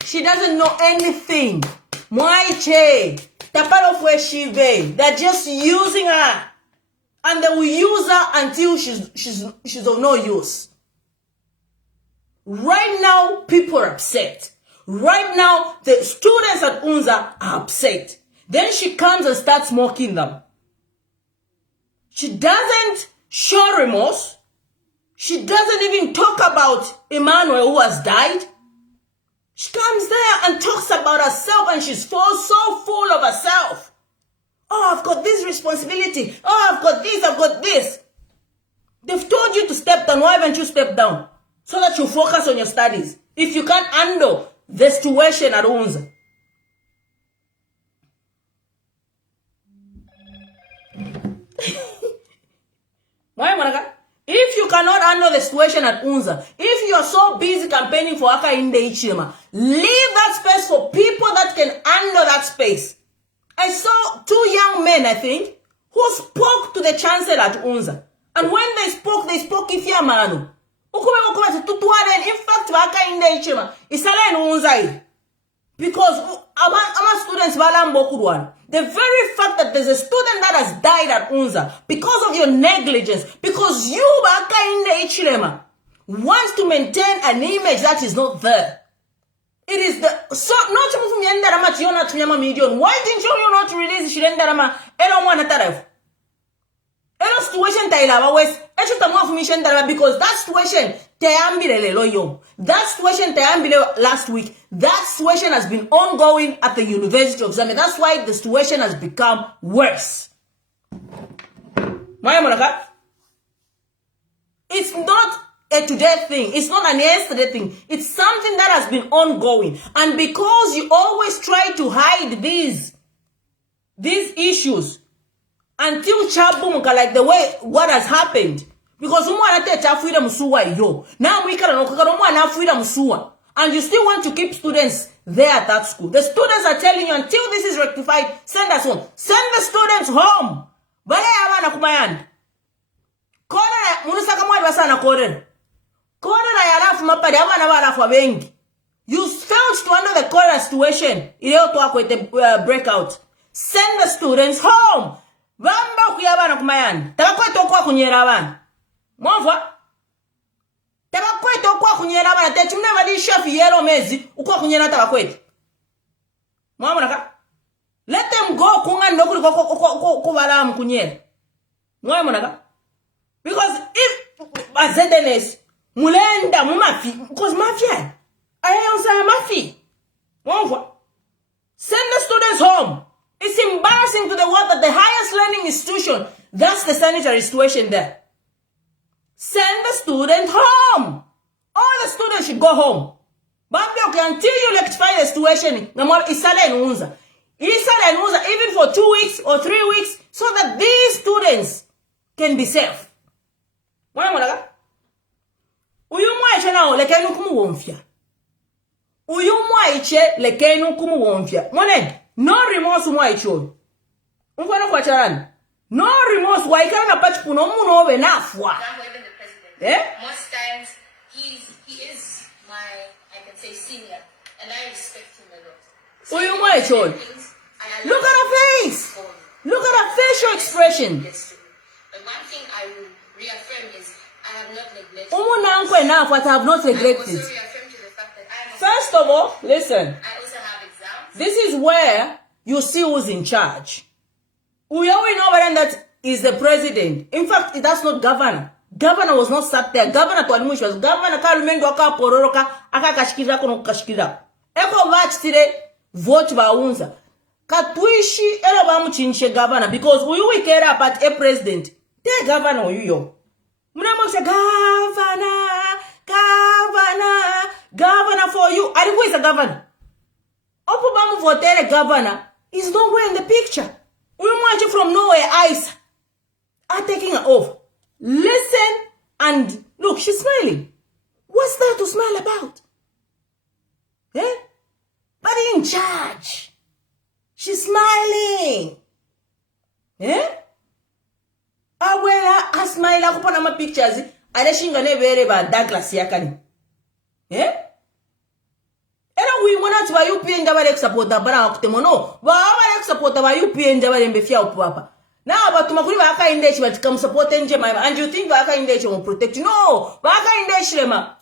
She doesn't know anything. Mwaiche. Taparo fwe shive. They're just using her. And they will use her until she's of no use. Right now, people are upset. Right now, the students at UNZA are upset. Then she comes and starts mocking them. She doesn't show remorse. She doesn't even talk about Emmanuel who has died. She comes there and talks about herself, and she's so full of herself. Oh, I've got this responsibility. Oh, I've got this. They've told you to step down. Why haven't you stepped down? So that you focus on your studies. If you can't handle the situation at UNZA. Why, Monica? If you cannot handle the situation at UNZA, if you are so busy campaigning for Aka Inde Ichilema, leave that space for people that can handle that space. I saw 2 young men, I think, who spoke to the chancellor at UNZA. And when they spoke ifya manu. In fact, Aka Inde Ichilema, isala in UNZA. Because our students the very fact that there's a student that has died at UNZA because of your negligence, because you Aka Inde Ichilema wants to maintain an image that is not there. It is the so not from Yandarama Tiona Tuyama Medion. Why didn't you not release Shirendarama? Elomwana Taraf. Elo situation Tailava West, Echutamwa Mission Dara, because that situation Teambile Loyo. That situation Teambile last week. That situation has been ongoing at the University of Zambia. That's why the situation has become worse. Maya Monaka? It's not a today thing. It's not an yesterday thing. It's something that has been ongoing. And because you always try to hide these issues until Chabumuka, like the way what has happened. Because now we can and you still want to keep students there at that school. The students are telling you, until this is rectified, send us home. Send the students home. You failed to handle the current situation. Breakout. Send the students home. Tabakwete okwa kunyera bana techimne bali chef yero mezi ukwa kunyera tabakwete. Mwamonaka? Let them go kunga ndokuli ko bala mkunyera. Mwamonaka? Because if azendenes mulenda mumafi because mafia ayonsa mafi. Mwamva? Send the students home. It's embarrassing to the world that the highest learning institution, that's the sanitary situation there. Send the student home. All the students should go home. But until you rectify the situation, Isale and UNZA, even for 2 weeks or 3 weeks, so that these students can be safe. Uyumwaiche nao lekenu kumuwomfya. Uyumwaiche lekenu kumuwomfya. Mwene, no remorse mwaicho. Mfano kwa charani. No remorse waikana pachi puno muno ove nafwa. Most times he is my, I can say, senior, and I respect him a lot. So look at her face. Look at her facial expression. But one thing I will reaffirm is I have not neglected. What I have not neglected. I also reaffirm to the fact that I am. First of all, listen. I also have exams. This is where you see who's in charge. We already know that is the president. In fact, that's not governor. Governor was not sat there. Governor to admit was governor Karumendo aka pororoka aka kashikira kono kashikira. Eko vachitire vote ba UNZA. Katwishi elo ba muchinshe governor because we care about a president. Te governor uyo. Munamo say governor for you. Ari who is a governor? Opo ba mu vote governor is nowhere in the picture. We watch from nowhere eyes are taking her off. Listen and look, she's smiling. What's there to smile about? Eh? But in charge. She's smiling. Eh? Awela asmile kupona ma pictures adeshinga nevere ba Douglas yakani. Eh? Era we want to buy UPN dabale support dabara akutemono. Ba abale support ba UPN dabale mbefia upapa. Now, but tumakuri baka indechi but come support NJ and you think baka indechi will protect you? No, baka indechi lema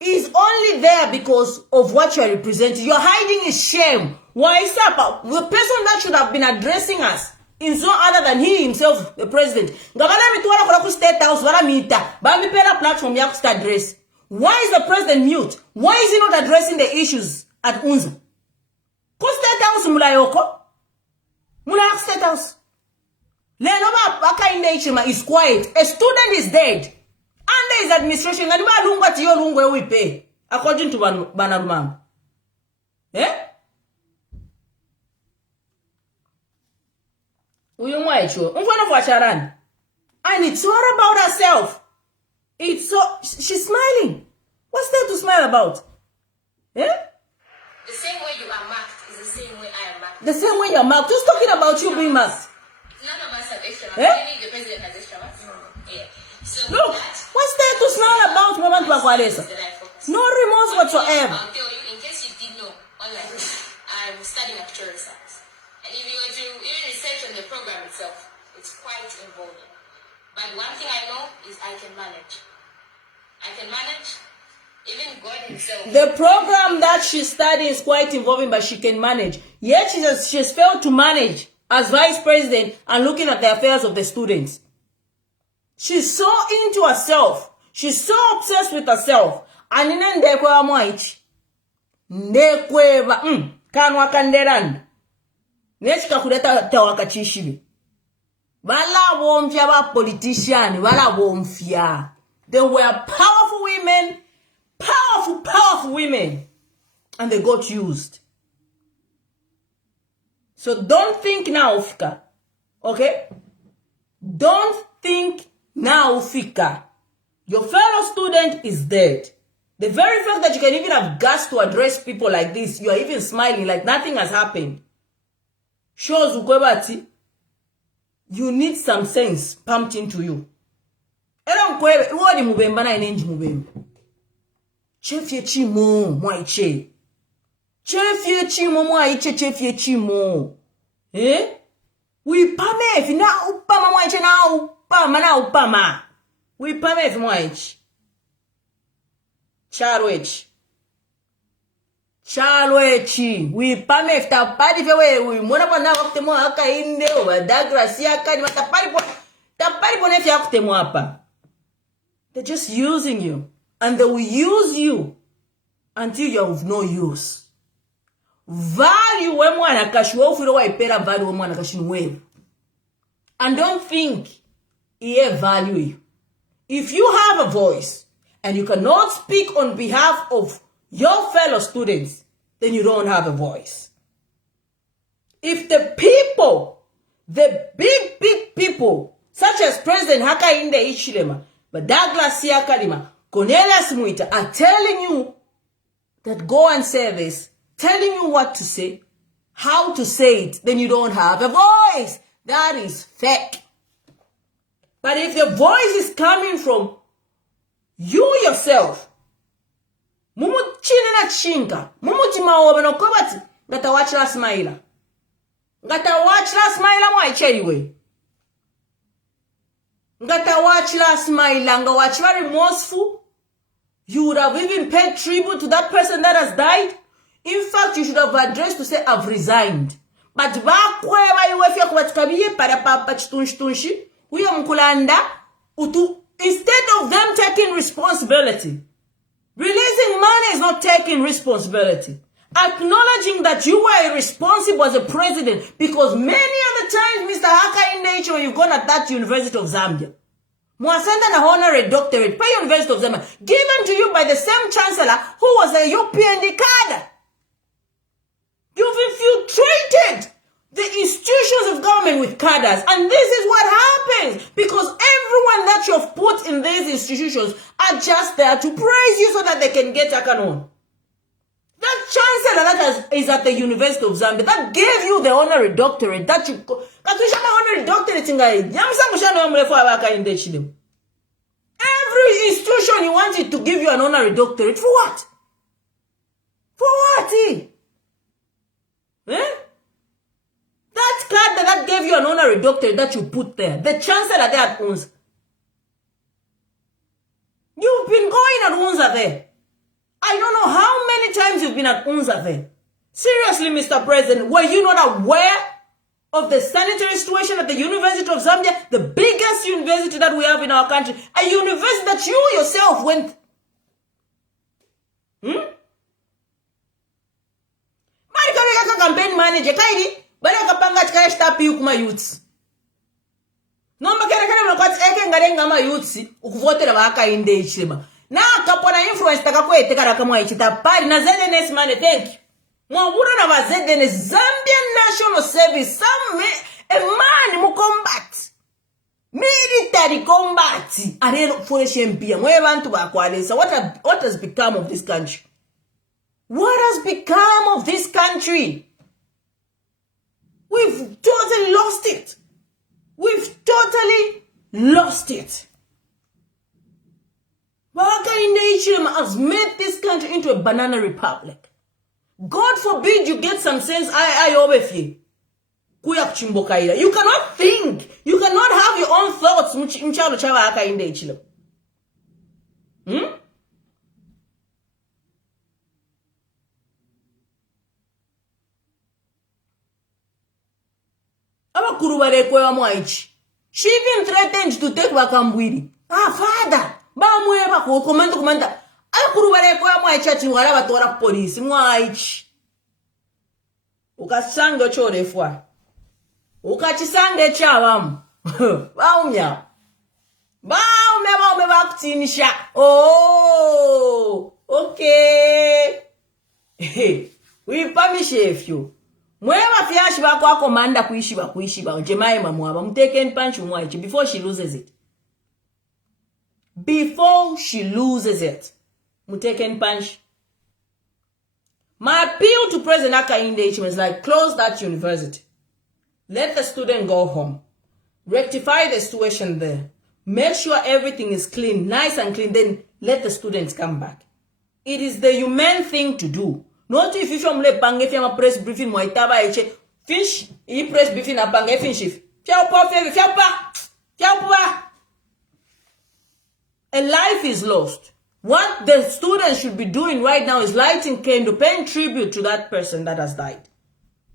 is only there because of what you are representing. You're hiding his shame. Why is that? The person that should have been addressing us is no other than he himself, the president. Ngabana mitwala kwa state house wala mita. Ba mi pela platform ya kusta address. Why is the president mute? Why is he not addressing the issues at UNZA? Ko state house mulayoko? Mulayoko state house. Lenoma baka indeshima is quiet. A student is dead. Under his administration, and we lunga to your lunga we pay. According to Banarumang. Eh? Uyumwaicho. Umfano for Charan. And it's all about herself. It's so she's smiling. What's there to smile about? Eh? The same way you are marked is the same way I am marked. The same way you're marked. Who's talking about you being marked? None of us have extra marks. Eh? Maybe the president has extra marks. Yeah. So Look, what's there to smile about, Mama Tuakwalesa? No remorse whatsoever. I'll tell you, in case you didn't know, online, I'm studying actuarial science. And if you were to even research on the program itself, it's quite involving. But one thing I know is I can manage. I can manage. Even God himself. The program that she's studying is quite involving, but she can manage. Yet she's failed to manage as vice president and looking at the affairs of the students. She's so into herself. She's so obsessed with herself. And in ndekwa mwaichi. Ndekweva. Kanwa kanderanda. Nechika kuleta tawakachishibi. Wala womfya ba politician. Wala womfya. They were powerful women. Powerful women. And they got used. So don't think now, Fika. Okay? Don't think now, Fika. Your fellow student is dead. The very fact that you can even have guts to address people like this, you are even smiling like nothing has happened, shows ukwebati, you need some sense pumped into you. Era ukwebe, uwadi mubemba na inenji mubemba. Chefye chimo, mwaiche. Chefye chimo, mwaiche, chefye chimo. Eh? Wipame efi na upama mwaiche na upama na upama. Wipame efi mwaiche. Charwechi. We pame fta padi fewe we mona bana wakutemo haka inde wa Douglas yaka ni tapari pone fya kutemo hapa. They're just using you, and they will use you until you're of no use. Value we mwana kashwa ufiro wa ipera value we mwana kashinu wewe. And don't think he value you. If you have a voice and you cannot speak on behalf of your fellow students, then you don't have a voice. If the people, the big people, such as President Hakainde Hichilema, but Douglas Yakalima, Cornelius Muita, are telling you that go and say this, telling you what to say, how to say it, then you don't have a voice. That is fake. But if the voice is coming from you yourself, mumu chine na chinga, mumu chimaobe no kobati, ngata wachira smaila. Ngata wachira smaila mwaicheriwe. Ngata wachira smaila, nga wachira remorseful. You would have even paid tribute to that person that has died. In fact, you should have addressed to say, I've resigned. But bakweba iwefya kubatikabiye para papa chitunshi, uya mkulanda, instead of them taking responsibility, releasing money is not taking responsibility. Acknowledging that you were irresponsible as a president, because many other times, Mr. Hakainde, you've gone at that University of Zambia. Mwasenda na honorary doctorate by University of Zambia, given to you by the same chancellor who was a UPND cadre. You've infiltrated the institutions of government with cadres, and this is what happens because everyone that you've put in these institutions are just there to praise you so that they can get a canon. That chancellor that is at the University of Zambia that gave you the honorary doctorate that you honorary doctorate every institution you wanted to give you an honorary doctorate for what? For what? Eh? That card that gave you an honorary doctorate that you put there, the chancellor there at UNZA. You've been going at UNZA there. I don't know how many times you've been at UNZA there. Seriously, Mr. President, were you not aware of the sanitary situation at the University of Zambia, the biggest university that we have in our country, a university that you yourself went? Campaign manager kaidi bale akapanga chikaya shtapi ukuma youths nomba kera mnakwati eke ngarenga ma youths ukuvotera Hakainde Hichilema na akapona influence takakwete kara kama ichita pari na ZNS mane thank you mwabura na ba ZNS Zambian National Service some a man mu combat military combat arero foreshe mpia mwe bantu bakwalesa. What has become of this country? What has become of this country? We've totally lost it. We've totally lost it. Hakainde Hichilema has made this country into a banana republic. God forbid you get some sense. You cannot think. You cannot have your own thoughts. Mchalo chawa Hakainde Hichilema. She even threatened to take Wakambwiri. Father, bamweba ko komanda. Akurubare kwa mwaichi ati ngara batora police mwaichi. Ukasange chore fwa. Ukachisange chawamu. Baumya. Baume bakutinisha. Oh, okay. We punish you. Mwema fiashi bako wako manda kuishi ba Jemima mwaba mteke punch umwaichi before she loses it. Before she loses it. Mteke punch. My appeal to President Hakainde Hichilema is like, close that university. Let the student go home. Rectify the situation there. Make sure everything is clean, nice and clean, then let the students come back. It is the humane thing to do. Not if you from le pange fi ma press briefing mo itaba eche fish e press briefing na pange finish. A life is lost. What the students should be doing right now is lighting candle, paying tribute to that person that has died.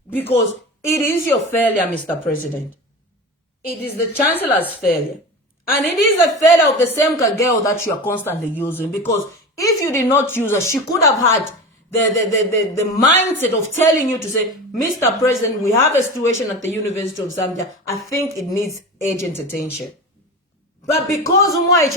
Because it is your failure, Mr. President. It is the Chancellor's failure. And it is a failure of the same girl that you are constantly using. Because if you did not use her, she could have had the mindset of telling you to say, Mr. President, we have a situation at the University of Zambia. I think it needs urgent attention. But because you are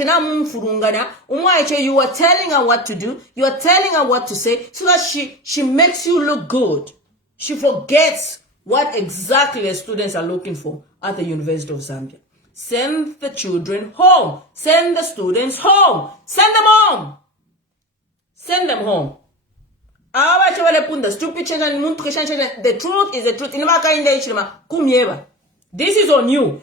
telling her what to do, you are telling her what to say, so that she makes you look good. She forgets what exactly the students are looking for at the University of Zambia. Send the children home. Send the students home. Send them home. Send them home. The truth is the truth. This is on you.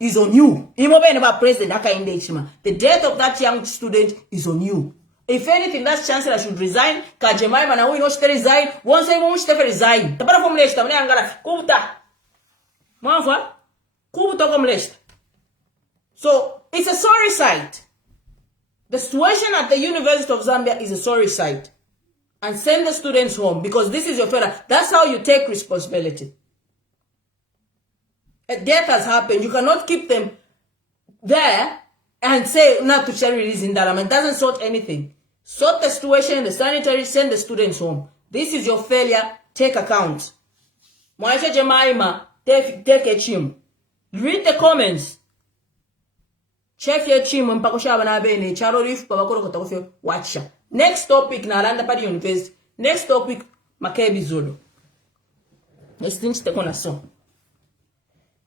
Is on you. The death of that young student is on you. If anything, that chancellor should resign. Kajemaima na huyu noshite resign. Once I won't resign. Tapara from lesta. Mune angala. Kubuta. Mwafa. Kubuta from lesta. So, it's a sorry sight. The situation at the University of Zambia is a sorry sight. And send the students home. Because this is your failure. That's how you take responsibility. A death has happened. You cannot keep them there and say not to share release in Dalama. It doesn't sort anything. Sort the situation, the sanitary, send the students home. This is your failure. Take account. Mwaisha Jemaima, take a chim. Read the comments. Check your chim mpako shaba na bene. Charo rifu pabakoro kotakofyo. Watcha. Next topic na Alanda Padi University. Next topic Makebi Zulu. Next thing step on a song.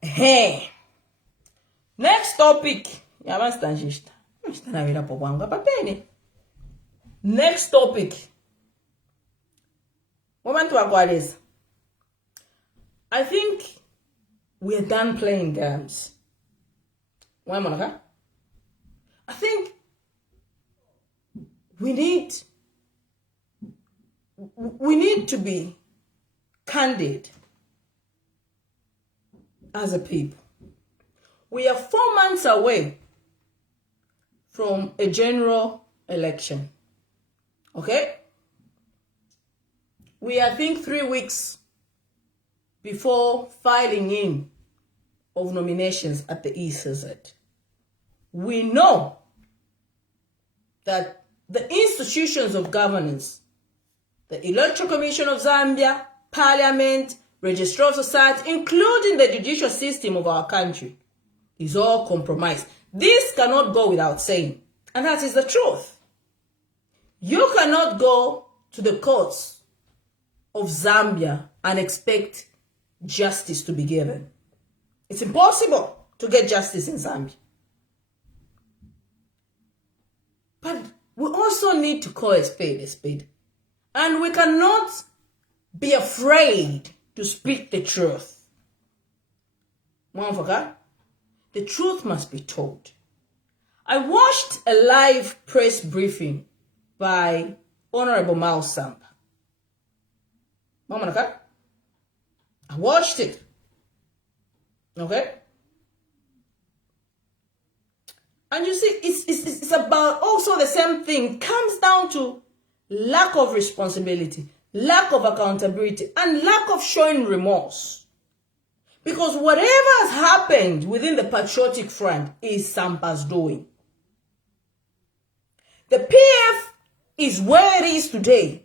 Hey. Next topic. Next topic. I think we are done playing games. I think we need to be candid as a people. We are 4 months away from a general election. Okay? We are, I think, 3 weeks before filing in of nominations at the UNZA. We know that the institutions of governance, the Electoral Commission of Zambia, Parliament, Registrar of Society, including the judicial system of our country, is all compromised. This cannot go without saying. And that is the truth. You cannot go to the courts of Zambia and expect justice to be given. It's impossible to get justice in Zambia. But we also need to call a spade a spade. And we cannot be afraid to speak the truth. The truth must be told. I watched a live press briefing by Honorable Mao Sampa. I watched it. Okay? And you see, it's about also the same thing. It comes down to lack of responsibility, lack of accountability, and lack of showing remorse. Because whatever has happened within the Patriotic Front is Sampa's doing. The PF is where it is today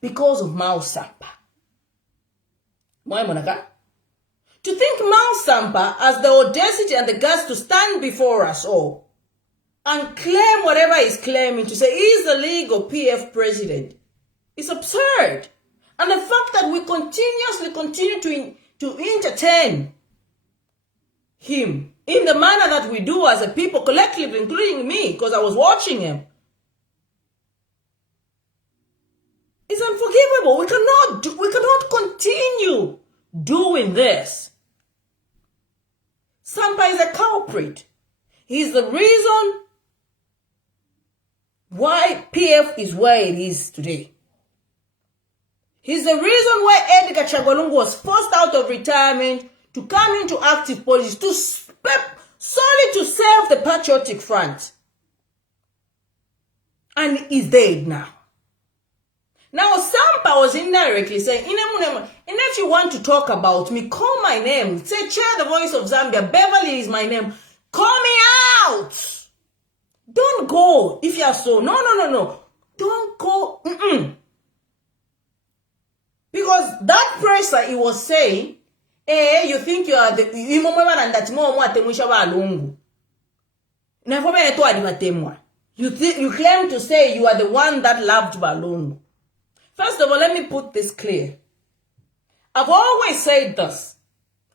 because of Mao Sampa. To think Mao Sampa has the audacity and the guts to stand before us all and claim whatever he's claiming to say he's the legal PF president is absurd. And the fact that we continuously continue to entertain him in the manner that we do as a people collectively, including me, because I was watching him, is unforgivable. We cannot continue doing this. Sampa is a culprit. He's the reason why PF is where it is today. He's the reason why Edgar Chagolungu was forced out of retirement to come into active politics, solely to serve the Patriotic Front. and is dead now. Now, Sampa was indirectly saying, and if you want to talk about me, call my name. Say, Chair the Voice of Zambia, Beverley is my name. Call me out. Don't go if you are so. No. Don't go. Because that pressure he was saying, you think you are the you claim to say you are the one that loved Balungu. First of all, let me put this clear. I've always said this.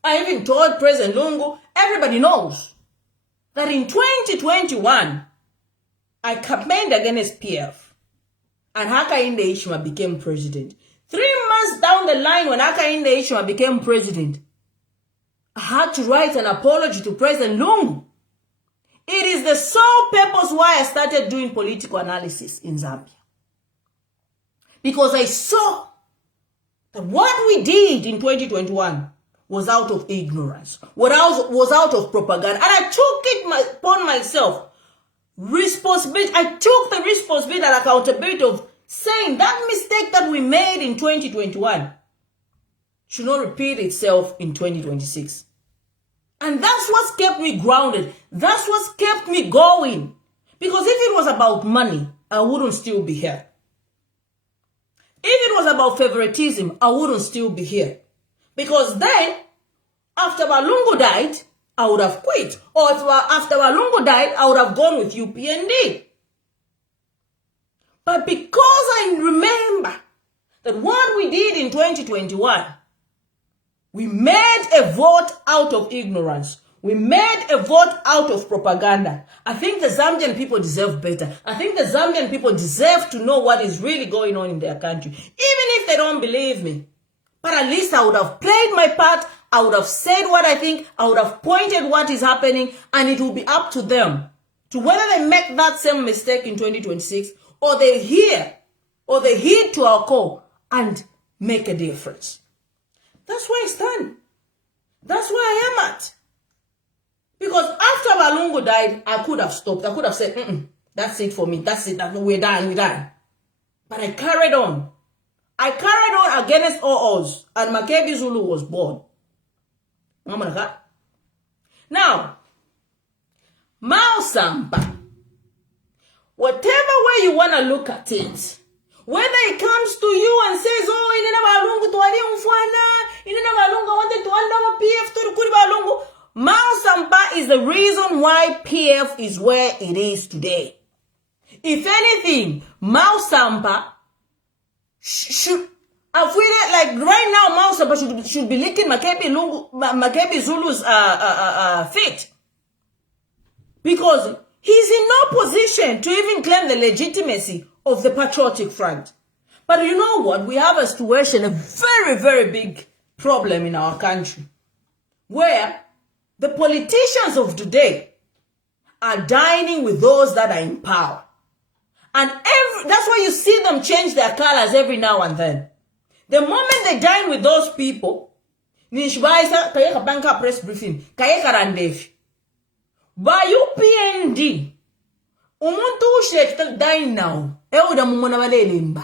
I even told President Lungu, everybody knows that in 2021, I campaigned against PF and Hakainde Hichilema became president. 3 months down the line when Hakainde Hichilema became president, I had to write an apology to President Lungu. It is the sole purpose why I started doing political analysis in Zambia. Because I saw that what we did in 2021 was out of ignorance, was out of propaganda. And I took it upon myself, responsibility. I took the responsibility and accountability of saying that mistake that we made in 2021 should not repeat itself in 2026. And that's what kept me grounded. That's what kept me going. Because if it was about money, I wouldn't still be here. If it was about favoritism, I wouldn't still be here. Because then, after Balungu died, I would have quit. Or after Balungu died, I would have gone with UPND. But because I remember that what we did in 2021, we made a vote out of ignorance. We made a vote out of propaganda. I think the Zambian people deserve better. I think the Zambian people deserve to know what is really going on in their country. Even if they don't believe me. But at least I would have played my part. I would have said what I think. I would have pointed what is happening. And it will be up to them to whether they make that same mistake in 2026 or they hear or they heed to our call and make a difference. That's where I stand. That's where I am at. Because after Balungu died, I could have stopped. I could have said, that's it for me. That's it. We're done. But I carried on. I carried on against all odds. And Makebi Zulu was born. Now, Mao Sampa, whatever way you want to look at it, whether it comes to you and says, oh, wanted to under PF to Balungu, Mao Sampa is the reason why PF is where it is today. If anything, Mao Sampa should, I feel like right now Mao Sampa should be licking Makebi Zulu's feet. Because he's in no position to even claim the legitimacy of the Patriotic Front. But you know what? We have a situation, a very, very big problem in our country, where the politicians of today are dining with those that are in power. And that's why you see them change their colors every now and then. The moment they dine with those people, Nishbaisa, Kayeka Banka press briefing, Kayeka Randev. By UPND, Umuntu Shek dine now. Euda Mumona Limba.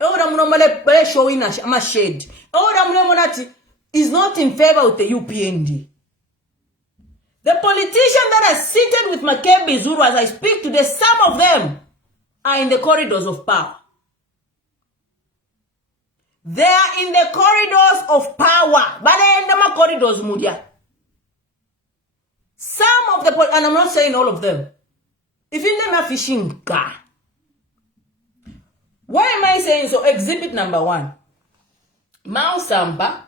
Euda Munomale showing a shade. Euda Munamonati is not in favor with the UPND. The politicians that are seated with Makebi Zulu as I speak today, some of them are in the corridors of power. They are in the corridors of power. But they are in the corridors, Mudia. Some of the, and I'm not saying all of them. If in them are fishing car. Why am I saying so? Exhibit number 1. Mao Sampa,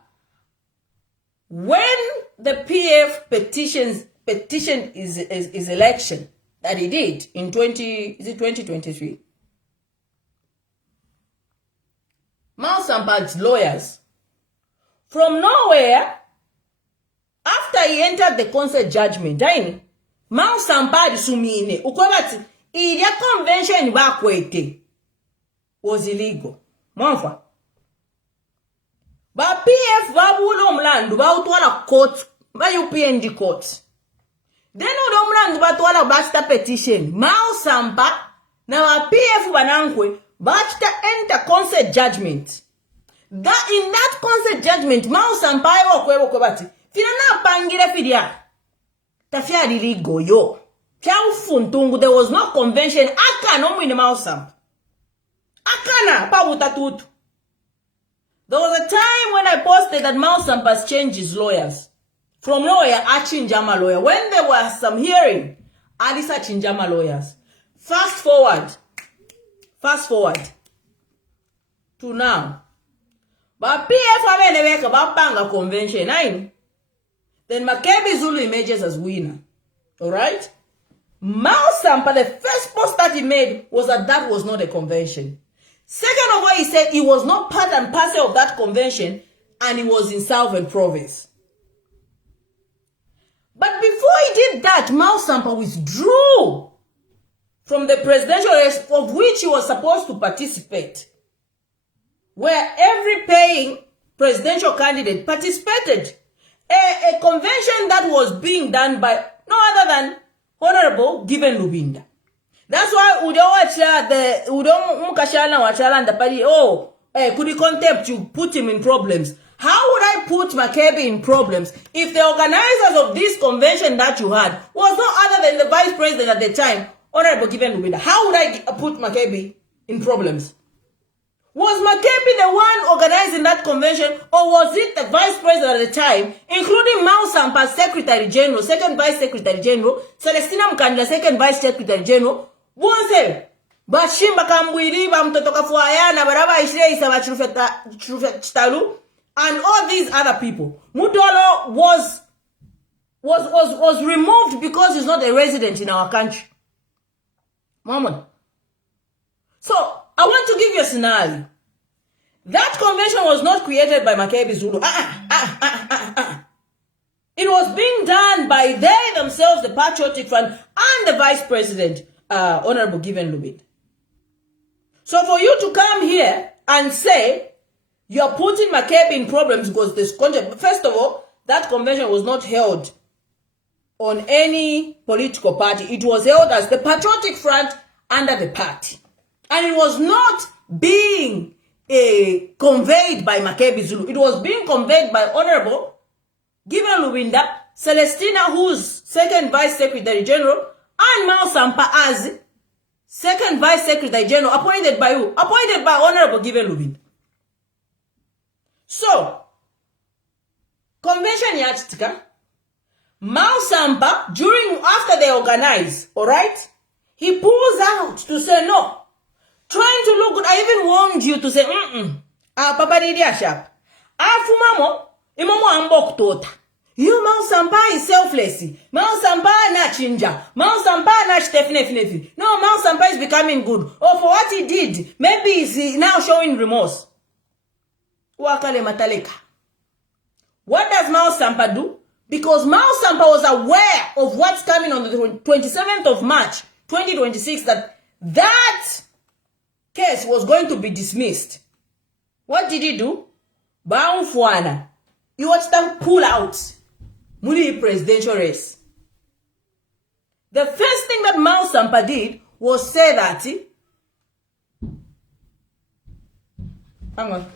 when the PF petition is election that he did in 2023. Mao Sampa's lawyers from nowhere, after he entered the concert judgment, Mao Sampa sumine ukwabati ilia convention bakwete was illegal. Mwanfa. Ba PF babulo mlandu ba utwala court ba UPND court. Then udo mlandu ba twala basta petition. Mao Sampa Now a PF banankwe bachita enter consent judgment. That in that consent judgment, Mao Sampai okwe bati. Fina na pangire fidia. Tafia liligo yo. Kia ufuntungu, there was no convention. Aka no mwine Mao Sampa. Akana pa utatutu. There was a time when I posted that Mao Sampa has changed his lawyers. From lawyer, Achinjama lawyer. When there was some hearing, Alisa Chinjama lawyers. Fast forward to now. But PF ameneweka bapanga convention, nine. Then Makebi Zulu emerges as winner. Alright? Mao Sampa, the first post that he made was that was not a convention. Second of all, he said he was not part and parcel of that convention and he was in Southern Province. But before he did that, Mao Sampa withdrew from the presidential race of which he was supposed to participate, where every paying presidential candidate participated. A convention that was being done by no other than Honorable Given Lubinda. That's why we don't watch the party. Oh, could he contempt you? Put him in problems. How would I put Makebi in problems if the organizers of this convention that you had was no other than the vice president at the time, Honorable Given Lubinda? How would I put Makebi in problems? Was Makebi the one organizing that convention, or was it the vice president at the time, including Mao Sampa's Secretary General, second Vice Secretary General, Celestina Mkandila, second Vice Secretary General? Bonse, Bashimba Kambwiri, Bamtotoka Fuayana, Baraba Ishre Isaba Chitalu, and all these other people. Mudolo was removed because he's not a resident in our country. Mama. So, I want to give you a scenario. That convention was not created by Makebi Zulu. It was being done by they themselves, the Patriotic Front, and the Vice President, Honorable Given Lubinda. So for you to come here and say you're putting Makebi in problems because this convention, first of all, that convention was not held on any political party. It was held as the Patriotic Front under the party. And it was not being conveyed by Makebi Zulu. It was being conveyed by Honorable Given Lubinda, Celestina, who's second Vice Secretary General, and Mao Sampa as second Vice Secretary General, appointed by who? Appointed by Honorable Given Lubinda. So, convention yachitika, Mao Sampa, after they organize, alright, he pulls out to say no. Trying to look good. I even warned you to say, Papa Didia Sharp. Afumamo, Imamo Ambok Tota. You Mao Sampa is selfless. Mao Sampa na chinja. Mao Sampa na definitely. No, Mao Sampa is becoming good. Or for what he did, maybe he's now showing remorse. Wakale Mataleka. What does Mao Sampa do? Because Mao Sampa was aware of what's coming on the 27th of March, 2026, that case was going to be dismissed. What did he do? Baumfuana. He watched them pull out Muri presidential race. The first thing that Mao Sampa did was say that hang on.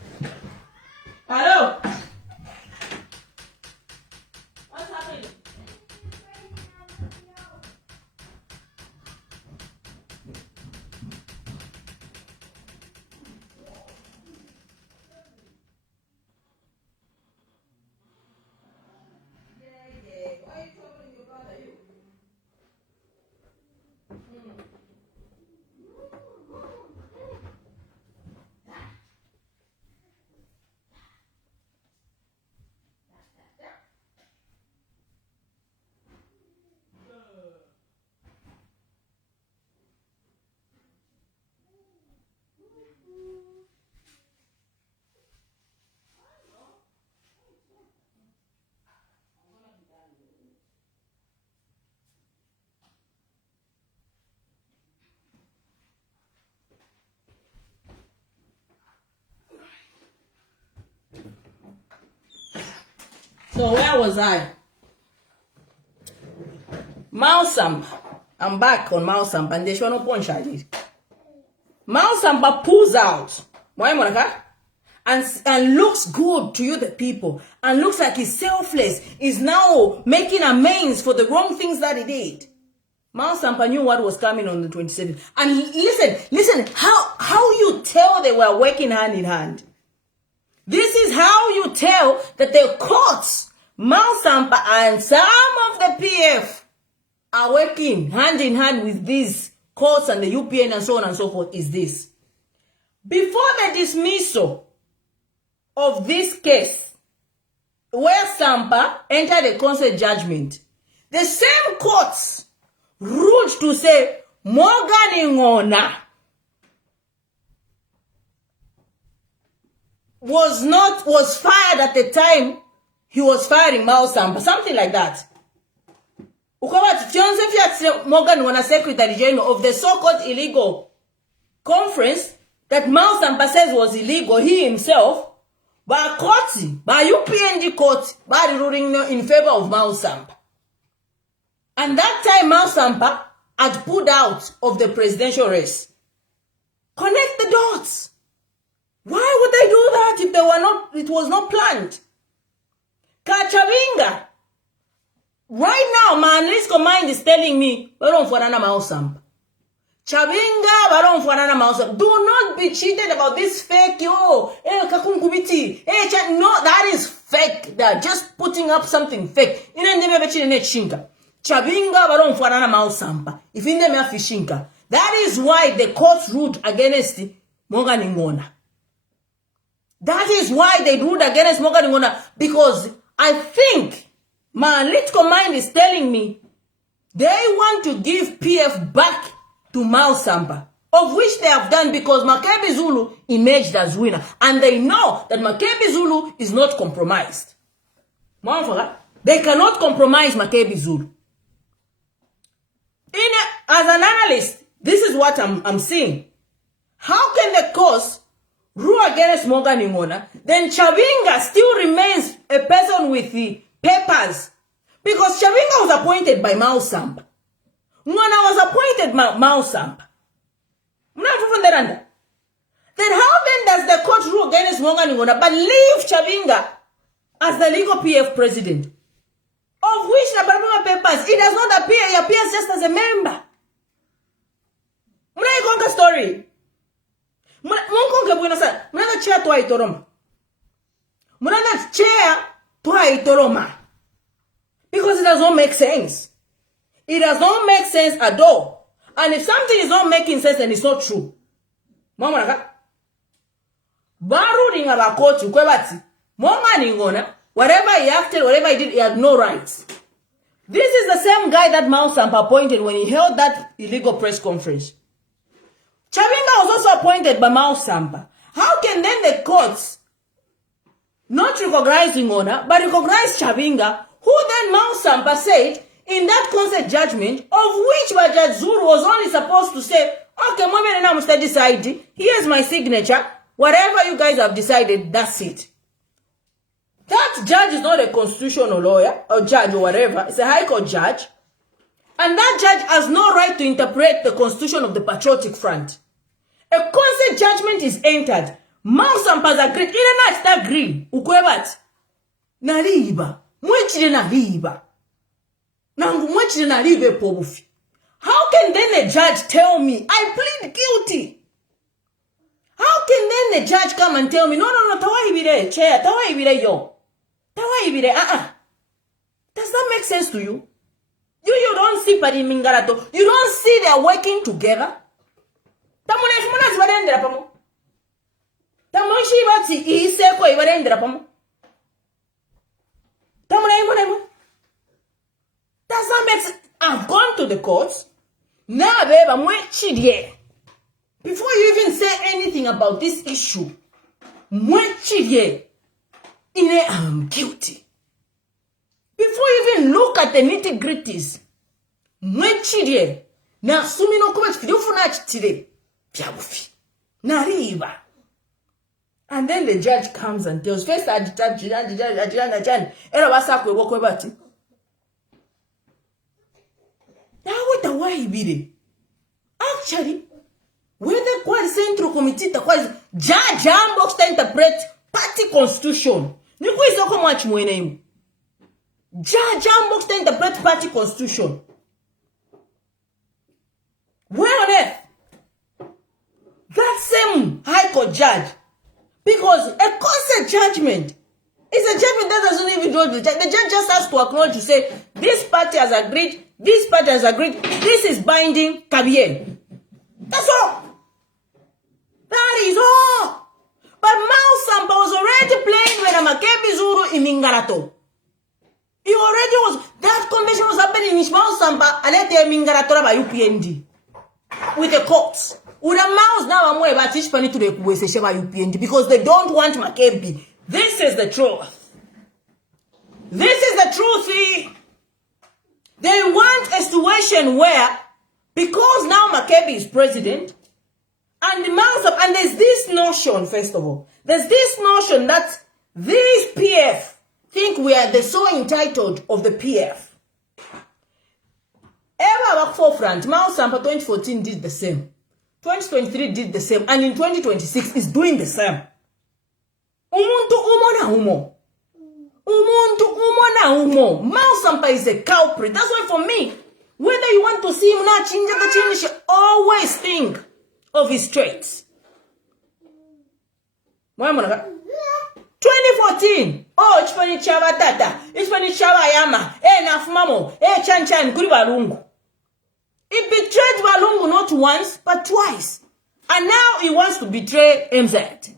Hello? What's happening? So where was I? Mao Sampa. I'm back on Mao Sampa and they show no punch I did. Mausamba pulls out. And looks good to you, the people, and looks like he's selfless, is now making amends for the wrong things that he did. Mausamba knew what was coming on the 27th. And listen, how you tell they were working hand in hand. This is how you tell that the courts, Mausamba and some of the PF are working hand in hand with these courts and the UPN and so on and so forth, is this. Before the dismissal of this case, where Sampa entered a consent judgment, the same courts ruled to say Morgan Ngona was fired at the time he was firing Mausamba, something like that. Morgan Ngona, Secretary General of the so-called illegal conference that Mausamba says was illegal, he himself, by court, by UPNG court, by ruling in favor of Mausamba. And that time Mausamba had pulled out of the presidential race. Connect the dots. Why would they do that if it was not planned? Kachavinga. Right now, my analytical mind is telling me, Mausamba. Chavinga, baron fwanana Mausamba. Do not be cheated about this fake, no, that is fake. They're just putting up something fake. Chavinga, baron fwanana Mausamba. If in them have fishinka. That is why the courts ruled against Morgan Ngona. That is why they ruled against Morgan Ngona, because I think my analytical mind is telling me they want to give PF back to Mausamba, of which they have done because Makebi Zulu emerged as winner. And they know that Makebi Zulu is not compromised. They cannot compromise Makebi Zulu. As an analyst, this is what I'm seeing. How can the courts rule against Morgan Ngona, then Chavinga still remains a person with the papers? Because Chavinga was appointed by Mausamba. Ngona was appointed Mausamba. Then how then does the court rule against Morgan Ngona but leave Chavinga as the legal PF president? Of which the Panama papers, it does not appear, he appears just as a member. Muna story. Muna chair to Aitoroma. Muna chair to Aitoroma. Because it does not make sense. It does not make sense at all. And if something is not making sense, then it's not true. Mama, Baru ringa court ukwebati. Morgan Ngona, whatever he acted, whatever he did, he had no rights. This is the same guy that Mausamba appointed when he held that illegal press conference. Chavinga was also appointed by Mausamba. How can then the courts not recognize Ngona, but recognize Chavinga, who then Mausamba said in that consent judgment, of which Judge Zulu was only supposed to say, okay, Mama now must decide, here's my signature, whatever you guys have decided, that's it. That judge is not a constitutional lawyer, or judge, or whatever, it's a high court judge, and that judge has no right to interpret the constitution of the Patriotic Front. A consent judgment is entered. Mausampa's agreed, in a night agree, ukwebat, nariba, mwechile nariba. How can then a judge tell me, I plead guilty? How can then the judge come and tell me, no, tawaibire, chair, tawaibire yo. Tawaibire, Does that make sense to you? You don't see Padi Mingarato. You don't see they're working together. Does that make sense? I've gone to the courts. Now, babe, before you even say anything about this issue, I'm guilty. Before you even look at the nitty-gritties, now, sumino kuma chifidufuna today, nariba. And then the judge comes and tells, first, actually, Whether kwa central committee ta kwa jambo sta interpret party constitution. Niku isoko mwachi mwene imu. Jambo sta interpret party constitution. Where on earth? That same High Court judge. Because a consent judgment is a judgment that doesn't even do the judge. The judge just has to acknowledge to say, this party has agreed, this party has agreed, this is binding, Kabien. That's all. That is all. But Mao Sampa was already playing when Makebi Zuru in Mingarato. He already was, that convention was happening in Mao Sampa, and let Mingarato by UPND. With the courts. With the mouse now, I'm worried about each penny to the UPND because they don't want Makebi. This is the truth. This is the truth. See? They want a situation where, because now Makebi is president, and the mouse up, and there's this notion, first of all, there's this notion that these PF think we are the so entitled of the PF. Ever back forefront, Mao Sampa 2014 did the same. 2023 did the same. And in 2026 is doing the same. Umuntu umo na umo. Umuntu umo na umo. Mao Sampa is a culprit. That's why for me, whether you want to see him now change the change, you always think of his traits. 2014. Oh, chipani chava tata. Chipani chava yama. Nafumamo. Chan kuri balungu. He betrayed Balungu not once, but twice. And now he wants to betray MZ.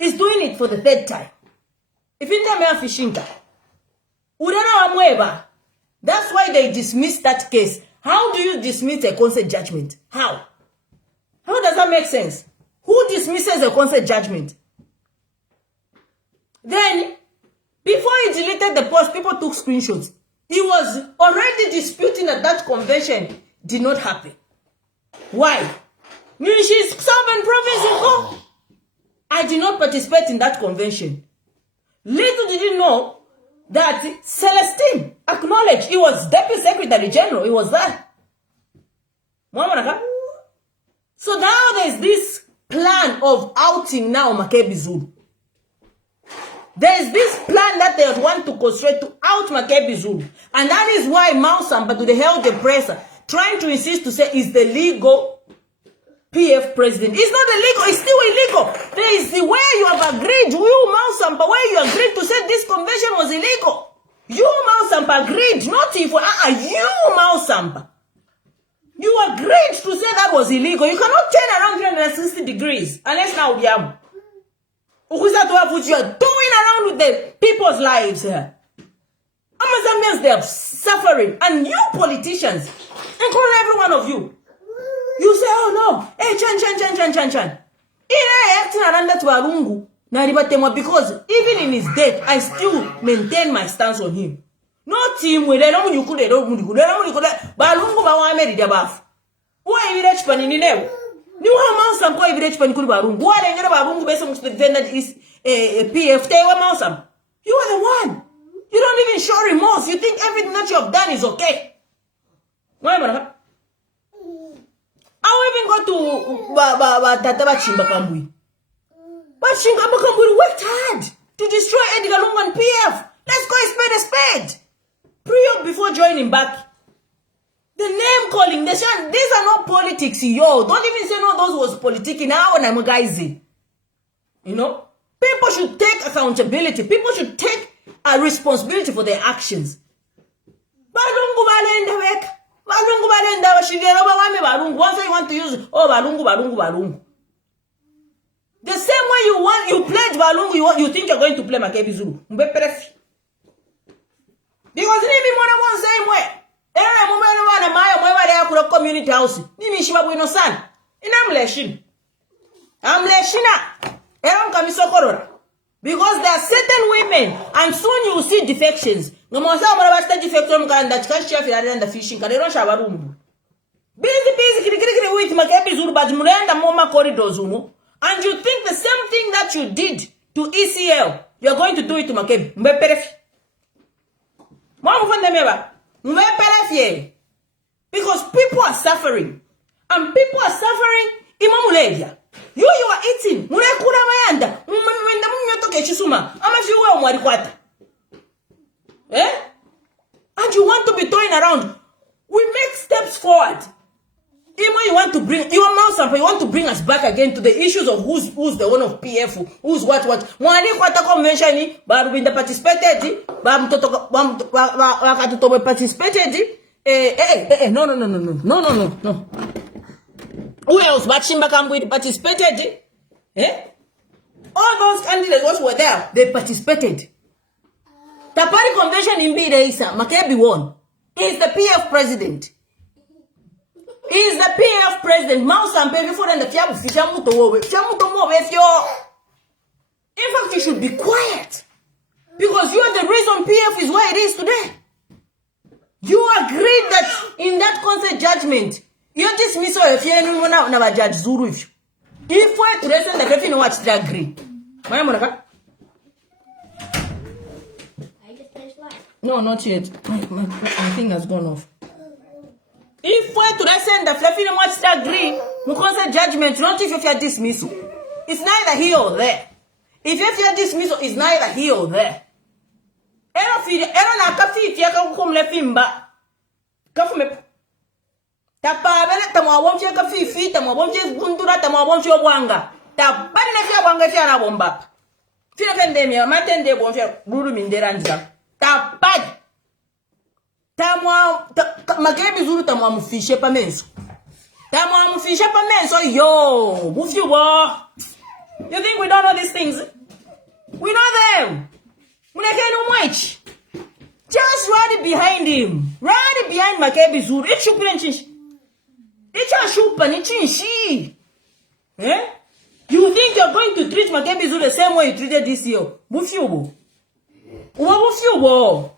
He's doing it for the third time. If you tell me I'm fishing, that's why they dismissed that case. How do you dismiss a consent judgment? How? How does that make sense? Who dismisses a consent judgment? Then, before he deleted the post, people took screenshots. He was already disputing that convention did not happen. Why? She's Southern Province. I did not participate in that convention. Little did you know that Celestine acknowledged he was Deputy Secretary General. He was there. So now there's this plan of outing now Makebi Zulu. There's this plan that they want to construct to out Makebi Zulu. And that is why Mao Sampa to the held the press trying to insist to say is the legal PF president. It's not illegal, it's still illegal. There is the way you have agreed, you Mao Sampa, where you agreed to say this convention was illegal. You Mao Sampa agreed, not if you Mao Sampa. You agreed to say that was illegal. You cannot turn around 360 degrees unless now we are. What you are doing around with the people's lives here. Amazonians, they are suffering. And you politicians, including every one of you, you say, oh no, hey, chan. Because even in his death, I still maintain my stance on him. Not him with balungu bawameri dabaf. Why you reach panini? You have Mansam go every Panikuri Barung. What I get about based on the defendant is a PF Mansam. You are the one. You don't even show remorse. You think everything that you have done is okay. Why am I? I'll even go to Tataba Chimbakambui. But Chimbakambui worked hard to destroy Edgar Lungu and PF. Let's go spade a spade. Before joining back. The name calling, these are not politics, yo. Don't even say no, those was politicking. Now when I'm guys, you know, people should take accountability. People should take a responsibility for their actions. Once you want to use balungu. The same way you pledge balungu, you think you're going to play Makebi Zulu. Because it may be more than one same way. Community house. Because there are certain women, and soon you will see defections. Busy with Makebi Zulu, but Murenda Moma corridors, and you think the same thing that you did to ECL, you're going to do it to Makebi. Because people are suffering. And people are suffering. Imamulegia. You are eating. Murekura mayanda. Mwenda munyotoke chisuma. Amafiwe umwarikwata. Eh? And you want to be throwing around. We make steps forward. Even you want to bring your mouth sample, you want to bring us back again to the issues of who's the one of PF, who's what. Mwani kwata convention ni, baru binda participated, baru wakatutobe participated. No. Who else? Bachimba Kambwi participated. All those candidates what were there, they participated. Tapari convention in Bideisa, Makebi won. He's the PF president. He's the PF president. Mouse and baby for the Fiamu Fishamuto Wowe. Fiamuto Wowe, in fact, you should be quiet. Because you are the reason PF is where it is today. You agreed that in that consent judgment, you dismiss or if you never judge Zuru. If we're to listen, the referee watch the agree. My Monica? No, not yet. My thing has gone off. If we're to listen, the fluffy watch the agree, we consent judgment, not if you're dismissal. It's neither here or there. If you're dismissal, it's neither here or there. Ero na kafi fiaka kukumle fimba. Kafume. Tapabele tamwabomche kafi tamwabomche gundura tamwabomche obwanga. Tabane fia bwanga fia na bomba. Fia kendemia matende bomfia buru minderanza. Tapad. Tamwa Makebi Zulu tamwa mufishe pa menso. Tamwa mufishe pa menso yo. Bufiwa. You think we don't know these things? We know them. Just ride behind him. Ride behind Makebi Zuru. It's super chinchi. It's a super chinchi. Eh? You think you're going to treat Makebi Zuru the same way you treated this year? Bufiubo. Bufiubo.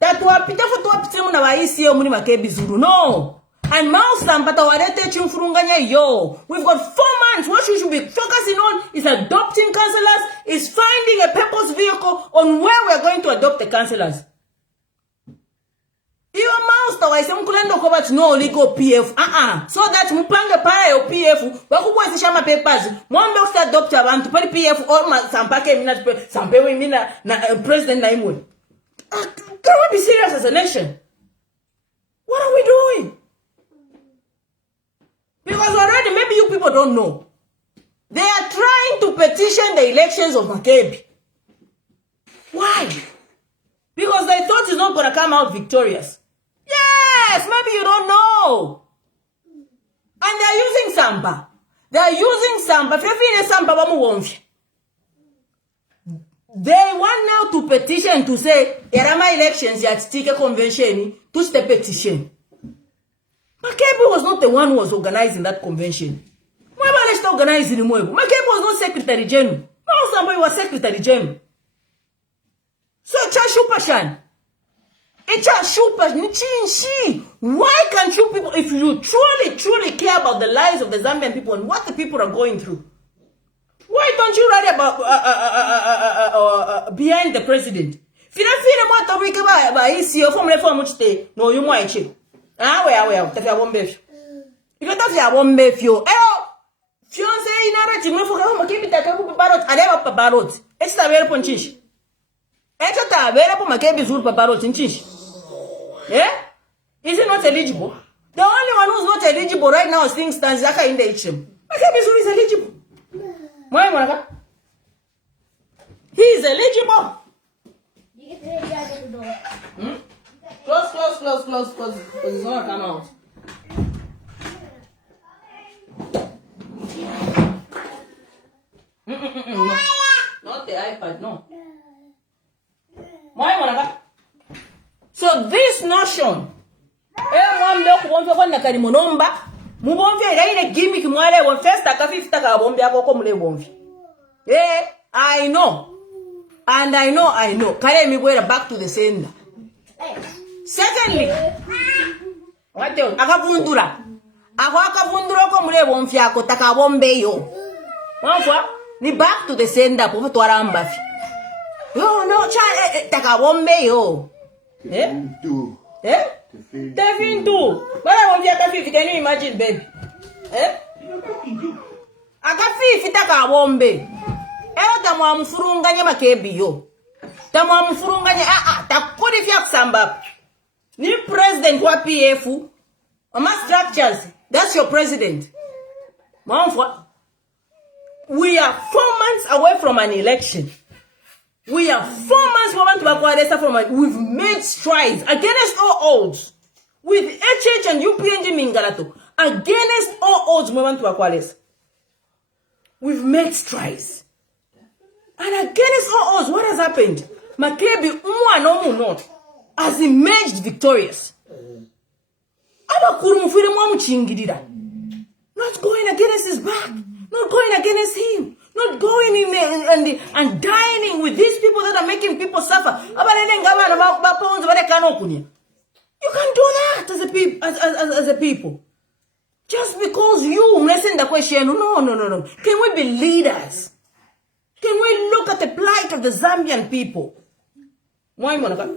That wapita for to apitemu na waisi yo muni Makebi Zuru. No. And Mausam but warete chimfurunganya yo. We've got 4 months. What you should be focusing on is adopting councillors, is finding a purpose vehicle on where we're going to adopt the councillors. Your mouse tawaise mkulendo kwa but no legal PF. So that mupange para yo PF. Wakubwa zishama papers. Mwambe usta adopt abantu pali PF or sampake mina sampewe mina na president na imwe. Can we be serious as a nation? What are we doing? Because already, maybe you people don't know. They are trying to petition the elections of Makebi. Why? Because they thought he's not going to come out victorious. Yes, maybe you don't know. And they are using Samba. They are using Samba. They want now to petition to say, Erama elections, you have to take a convention to the petition. Makebi was not the one who was organizing that convention. Makebi was not Secretary General. No, somebody was Secretary General. So why can't you people, if you truly care about the lives of the Zambian people and what the people are going through, why don't you write about behind the president? No, you might. Tafia bombe. Iko tafia bombe fio. Fiance inara timufu kama Makebi takaku parot adeba pa parot. Esta vere ponchishi. Esta ta vere po Makebi Zuru pa parot chinchishi. Is it not eligible? The only one who's not eligible right now is things Tanzaka in the HM. Makebi Zuru is eligible. Why Monaga? He is eligible. Close, because it's gonna come out. No. Not the iPad, no. So this notion, I know. And I know. Kale mi go back to the sender. Secondly, what else? Akavundura ko mulebo mfyako takabombe yo. Wamfwa ni back to the sender po twaramba fi. Yo no cha takabombe yo. Definitely. Bala wamfyaka fi, can you imagine baby? Akafifi takabombe. Eyo tamwamufurunganya makebiyo. Tamwamufurunganya takuri fya kusamba. Ni president wa PF. Ama structures. That's your president. Mwanfwa. We are 4 months away from an election. We are 4 months from we've made strides against all odds. With HH and UPNG Mingalato. Against all odds, we've made strides. And against all odds, what has happened? Makebi not has emerged victorious. Not going against his back. Not going against him. Not going in and dining with these people that are making people suffer. You can't do that as a people. Just because you listen the question. No. Can we be leaders? Can we look at the plight of the Zambian people? Why, Monica?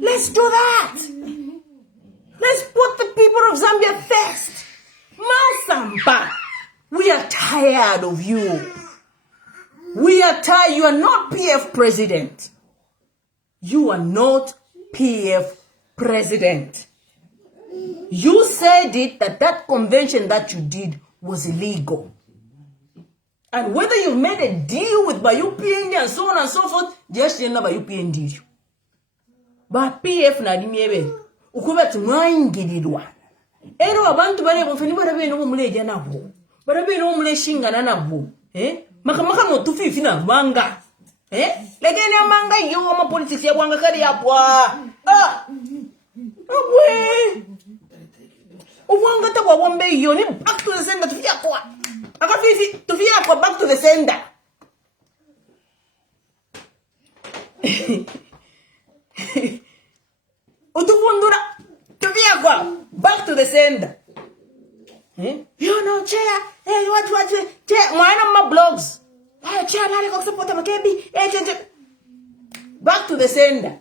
Let's do that. Let's put the people of Zambia first. Masamba, we are tired of you. We are tired. You are not PF president. You are not PF president. You said it that convention that you did was illegal. And whether you made a deal with UPND and so on and so forth, just remember UPND. But PF na dimiebe ukube tumwangirirwa. Ero abantu bale bofini barabe no muleje nabo. Barabe no muleshinga na nabo. Makamaka no tufifi na manga. Legene amanga yo ma politics ya kwanga kali yapwa. Abwe. Uwanga takwa wombe yo ni back to the sender tufia kwa. Akafifi tufia kwa back to the sender. Utufundura tufia kwa back to the sender. You know, chair. Hey, what? Chair, mwana my blogs. Hey, chair, nani kwa support makebi. Hey, chair. Back to the sender.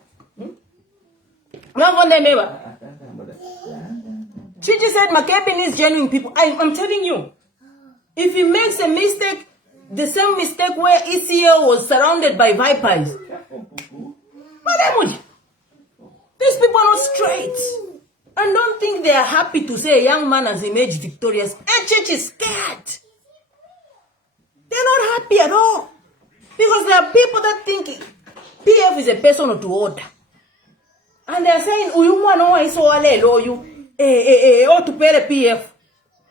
Chichi said Makebi needs genuine people. I'm telling you, if he makes a mistake, the same mistake where ECL was surrounded by vipers. These people are not straight. And don't think they are happy to say a young man has emerged victorious. HH is scared. They're not happy at all. Because there are people that think PF is a person to order. And they're saying, to pay the PF.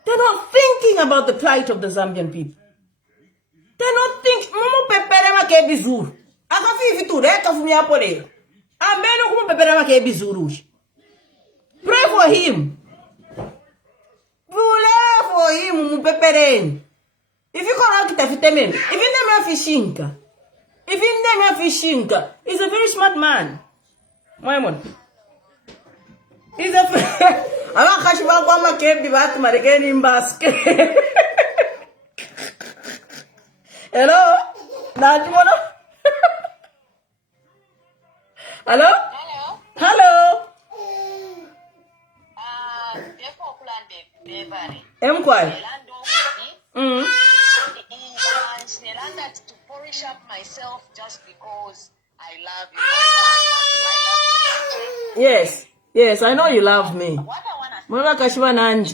They're not thinking about the plight of the Zambian people. They're not thinking, pray for him. Pray for him. If you call out Tafitemen, if you name a fishinka, he's a very smart man. Maimon. He's a I'm Kashima Kwama came to Batman again in basket. Hello? Najimono? Hello? Hello? Emquire. To polish up myself just because I love you. I love you. Yes, I know you love me. What I want to say, I'll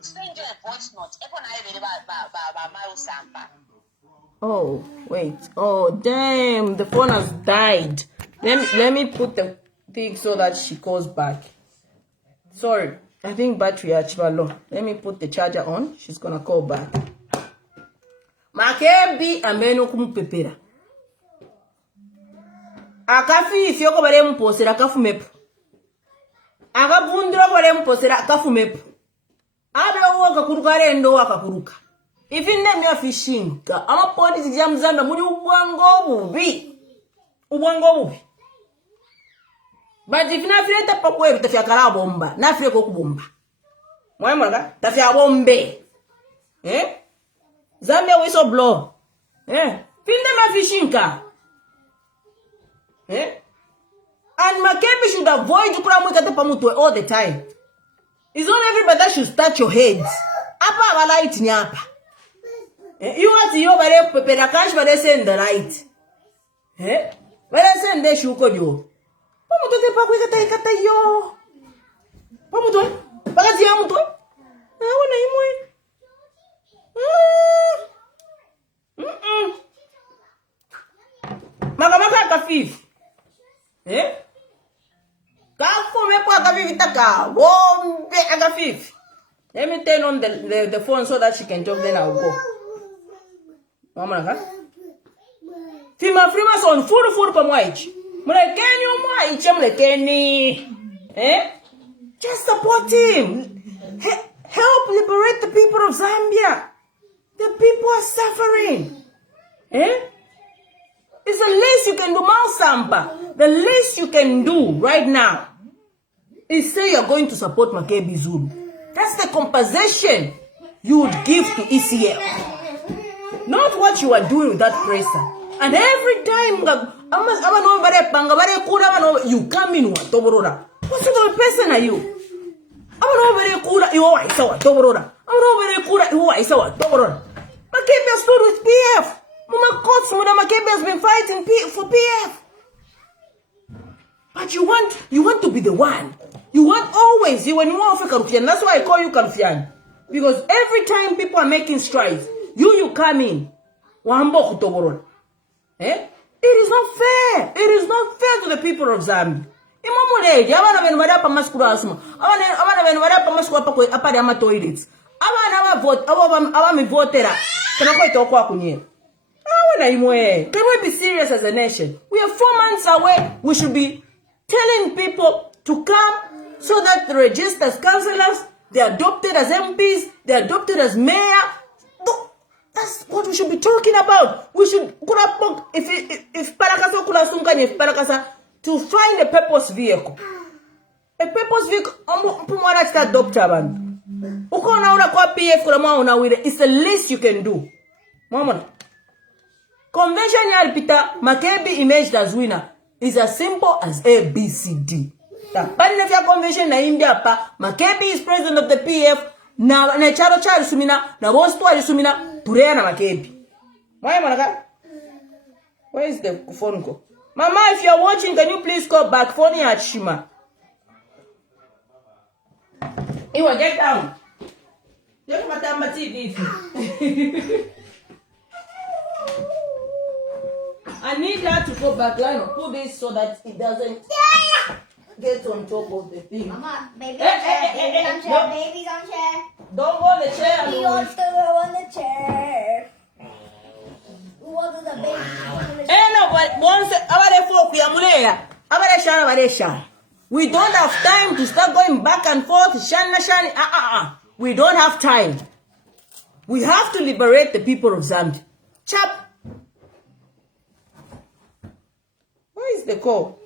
send you a voice note. Oh, wait. Oh, damn. The phone has died. Let me put the thing so that she calls back. Sorry. I think battery actually low. Let me put the charger on. She's gonna call back. Makebi ameno kumupepera. Akafi ifyoko bale mposera kafumepo. Akabundira bale mposera kafumepo. Ablo woka kuruka rendo akakuruka. Ifinde mya fishinga. Ama polisi ya Mzambia muri ubwango bubi. But if na fileta pakwe bitafya kala bomba. Na file ko kubomba. Mwana tafya bombe. Zambia whistleblower. Finde ma fishinga. And Makebi should avoid Ukramukate Pamutwe all the time. It's not everybody that should touch your head. Apa aba light ni apa. You want to bare pepera cash bare send the light. Bare send the shuko yo. Pamu to te pa kata yo. Pamu to. Baga ti amu to. Wana imwe. Makamaka ka fif. Kafume po ka fif taka. Bombe aga fif. Let me turn on the phone so that she can talk, then I'll go. Mama naka? Fima son furu pa mwaichi. Mulekeni umwaichi mulekeni. Just support him. Help liberate the people of Zambia. The people are suffering. It's the least you can do, Mausamba. The least you can do right now is say you're going to support Makebi Zulu. That's the compensation you would give to ECL. Not what you are doing with that person. And every time you come in, what sort of person are you? Makebi stood with PF. Mama Cots, Mama Makebi has been fighting for PF. But you want to be the one. You want always, you want more of a Karufian. That's why I call you Karufian. Because every time people are making strides, you come in. It is not fair. It is not fair to the people of Zambia. Abana venwada pa maskuru asma. Abana venwada pa maskuru pa apa de ama toilets. Abana vote aba votera. Kanako itokwa kunye. Can we be serious as a nation? We are 4 months away. We should be telling people to come so that the registered as councillors, they're adopted as MPs, they're adopted as mayor. That's what we should be talking about. We should if Parakasa kula sunkani if Parakasa to find a purpose vehicle. A purpose vehicle mpumwana chita adopta abantu. Uko unaona kwa PF kuna mwa unawire. It's the least you can do. Mama. Convention ya Peter Makebi emerged as winner is as simple as ABCD. But ya convention na India pa Makebi is president of the PF na charo sumina na bostu sumina turea na Makebi. Why manaka? Where is the phone call? Mama, if you are watching, can you please call back? Phone at Shima. Iwa, get down. Look at my TV. I need her to go back line or put this so that it doesn't get on top of the thing. Mama, baby's on chair, baby's on chair. Don't go on the chair. He wants to go on the chair. Who wants the baby? No, but once we don't have time to start going back and forth. We don't have time. We have to liberate the people of Zambia. Chap. Where is the call?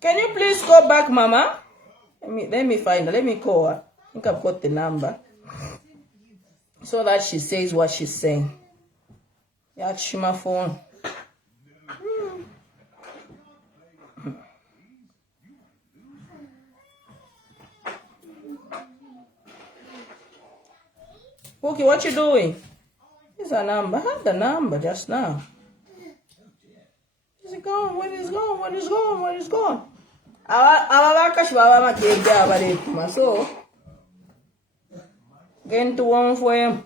Can you please call back, Mama? Let me find her. Let me call her. I think I've got the number. So that she says what she's saying. Yeah, Shima phone. Okay, what you doing? Here's a number. I had the number just now. Is it gone? Where is it gone? Where is it gone? Where is it gone? So, get to one for him.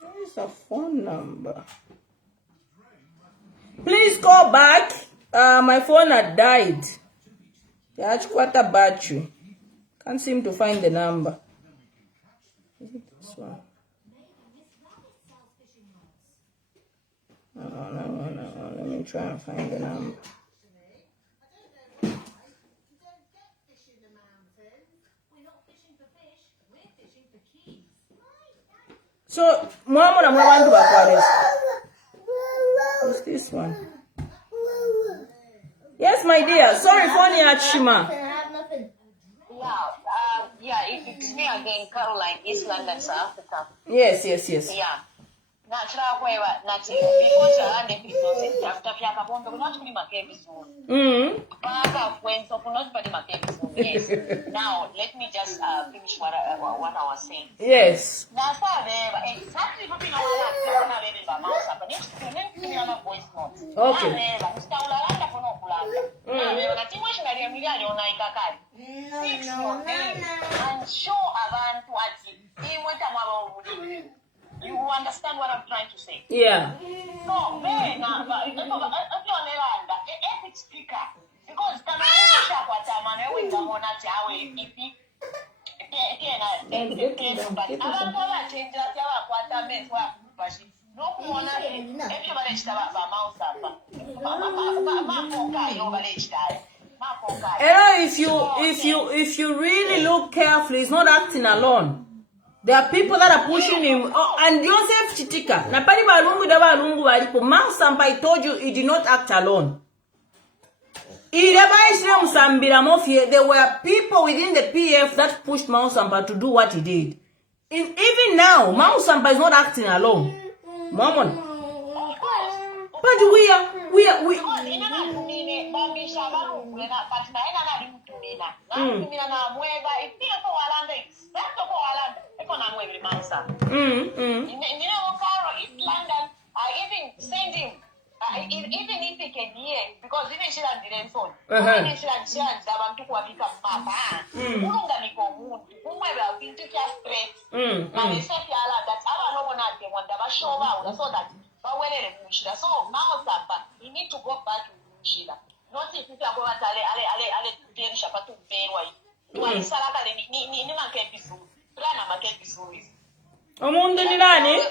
Where is a phone number? Please call back. My phone had died. Yeah, it's quite a battery. Can't seem to find the number. Is it this one? No. Let me try and find the number. So, Mama, I'm going to Aquarius. What's this one? Yes, my dear. Sorry, Fonny Achima. I have nothing. Yeah, Yeah, it's me again, Caroline, East London, South Africa. Yes. Yeah. Nachira kwewa nati because alande episode after fyaka bombe kunoti kuli makebisoon. Paka kwenso kunoti pali makebisoon. Yes. Now let me just finish what I was saying. Yes. Nasa beba exactly what you know na bebe ba mausa pa next na voice note. Okay. Na beba ustaulanda kono kulanda. Na beba na timweshi na remiliani ona ikakali. No. I'm sure abantu ati iweta mwaba ubuli. You understand what I'm trying to say? Yeah. No, man, epic speaker. Because if you really look carefully, he's not acting alone. There are people that are pushing him. Oh, and Joseph Chitika. Napali balungu da balungu walipo. Sampai told you he did not act alone. There were people within the PF that pushed Sampai to do what he did. Even now, Sampai is not acting alone. Momon. But we are. Even send him, even if he can hear, because even she didn't phone. So you need to go back to Mushida. Not if you are going Umuntu ni nani?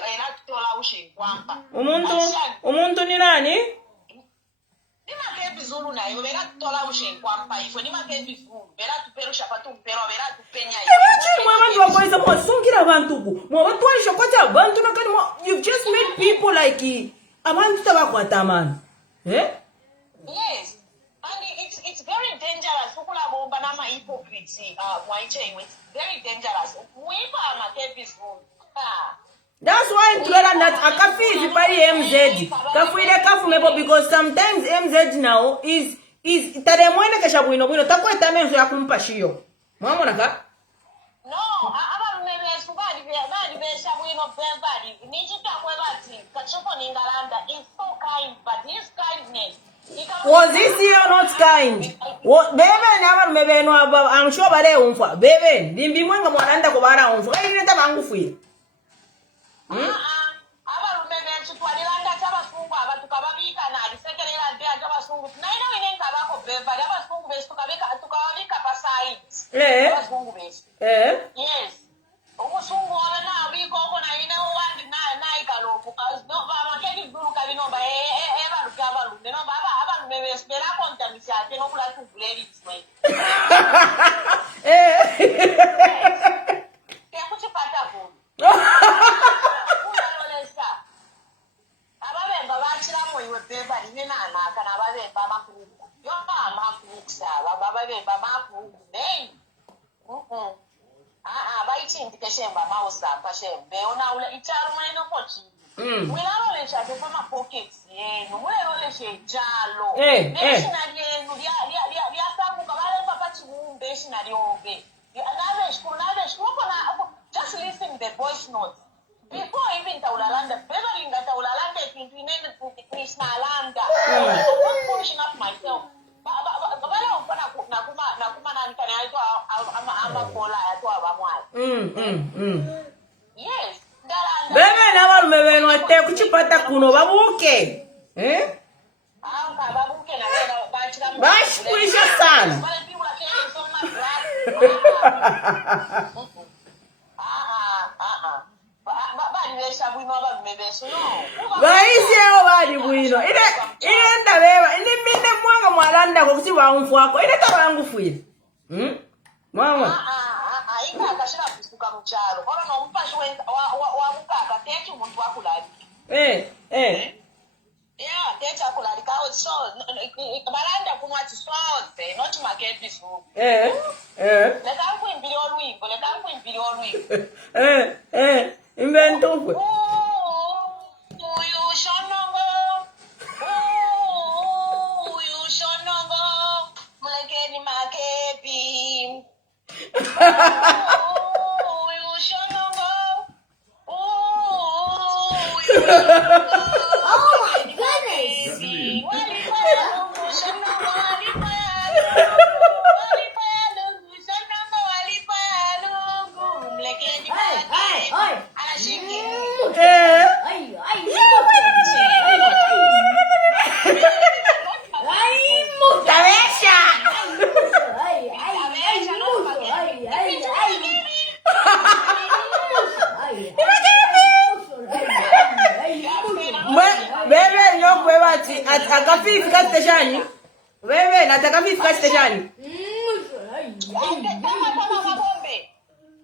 Umuntu ni nani? You've just made people like abantu tabakwatamana. Eh? Yes. And it's very dangerous. Hypocrites. It's very dangerous. That's why I'm glad that Akafi is by MZ. Kafuile Kafumebo, because sometimes MZ now is Tademwene Kashabuino, Takweta Menzo Yakumpashio. Mamonaka? No, I remember Subadi, Shabuino Beverley, Nijita Webati, Kachopo Ningalanda is so kind, but his kindness. Was this year not kind? What Bebe never maybe no about I'm sure by the umfa. Bebe, Dimbi Mwanga Mwanda Kobara umfa. I didn't have Angufi. Yes. Just listen to the voice notes. Before even Taulalanda, Beverley Taulalanda into Krishna Landa. I'm not pushing up myself. Yes. Bebe na mebe no te kuchipata kuno babuke. Babuke na Bash kuisha sana. Baisi yao bali bwino. Ile ndabewa. Ini mine mwanga mwalanda kwa kuti baumfu wako. Ile tabangu fuye. Mama. Ika kashira kusuka mcharo. Kono no mpashi wa mukaka tetu muntu wakulali. Yeah, tetu wakulali kao so balanda kunwati sote not makepi so. Leka kuimbili olwimbo leka Oh my goodness! Wewe nyokwe wati atakafifi kasiteshani. Wewe nataka fifi kasiteshani.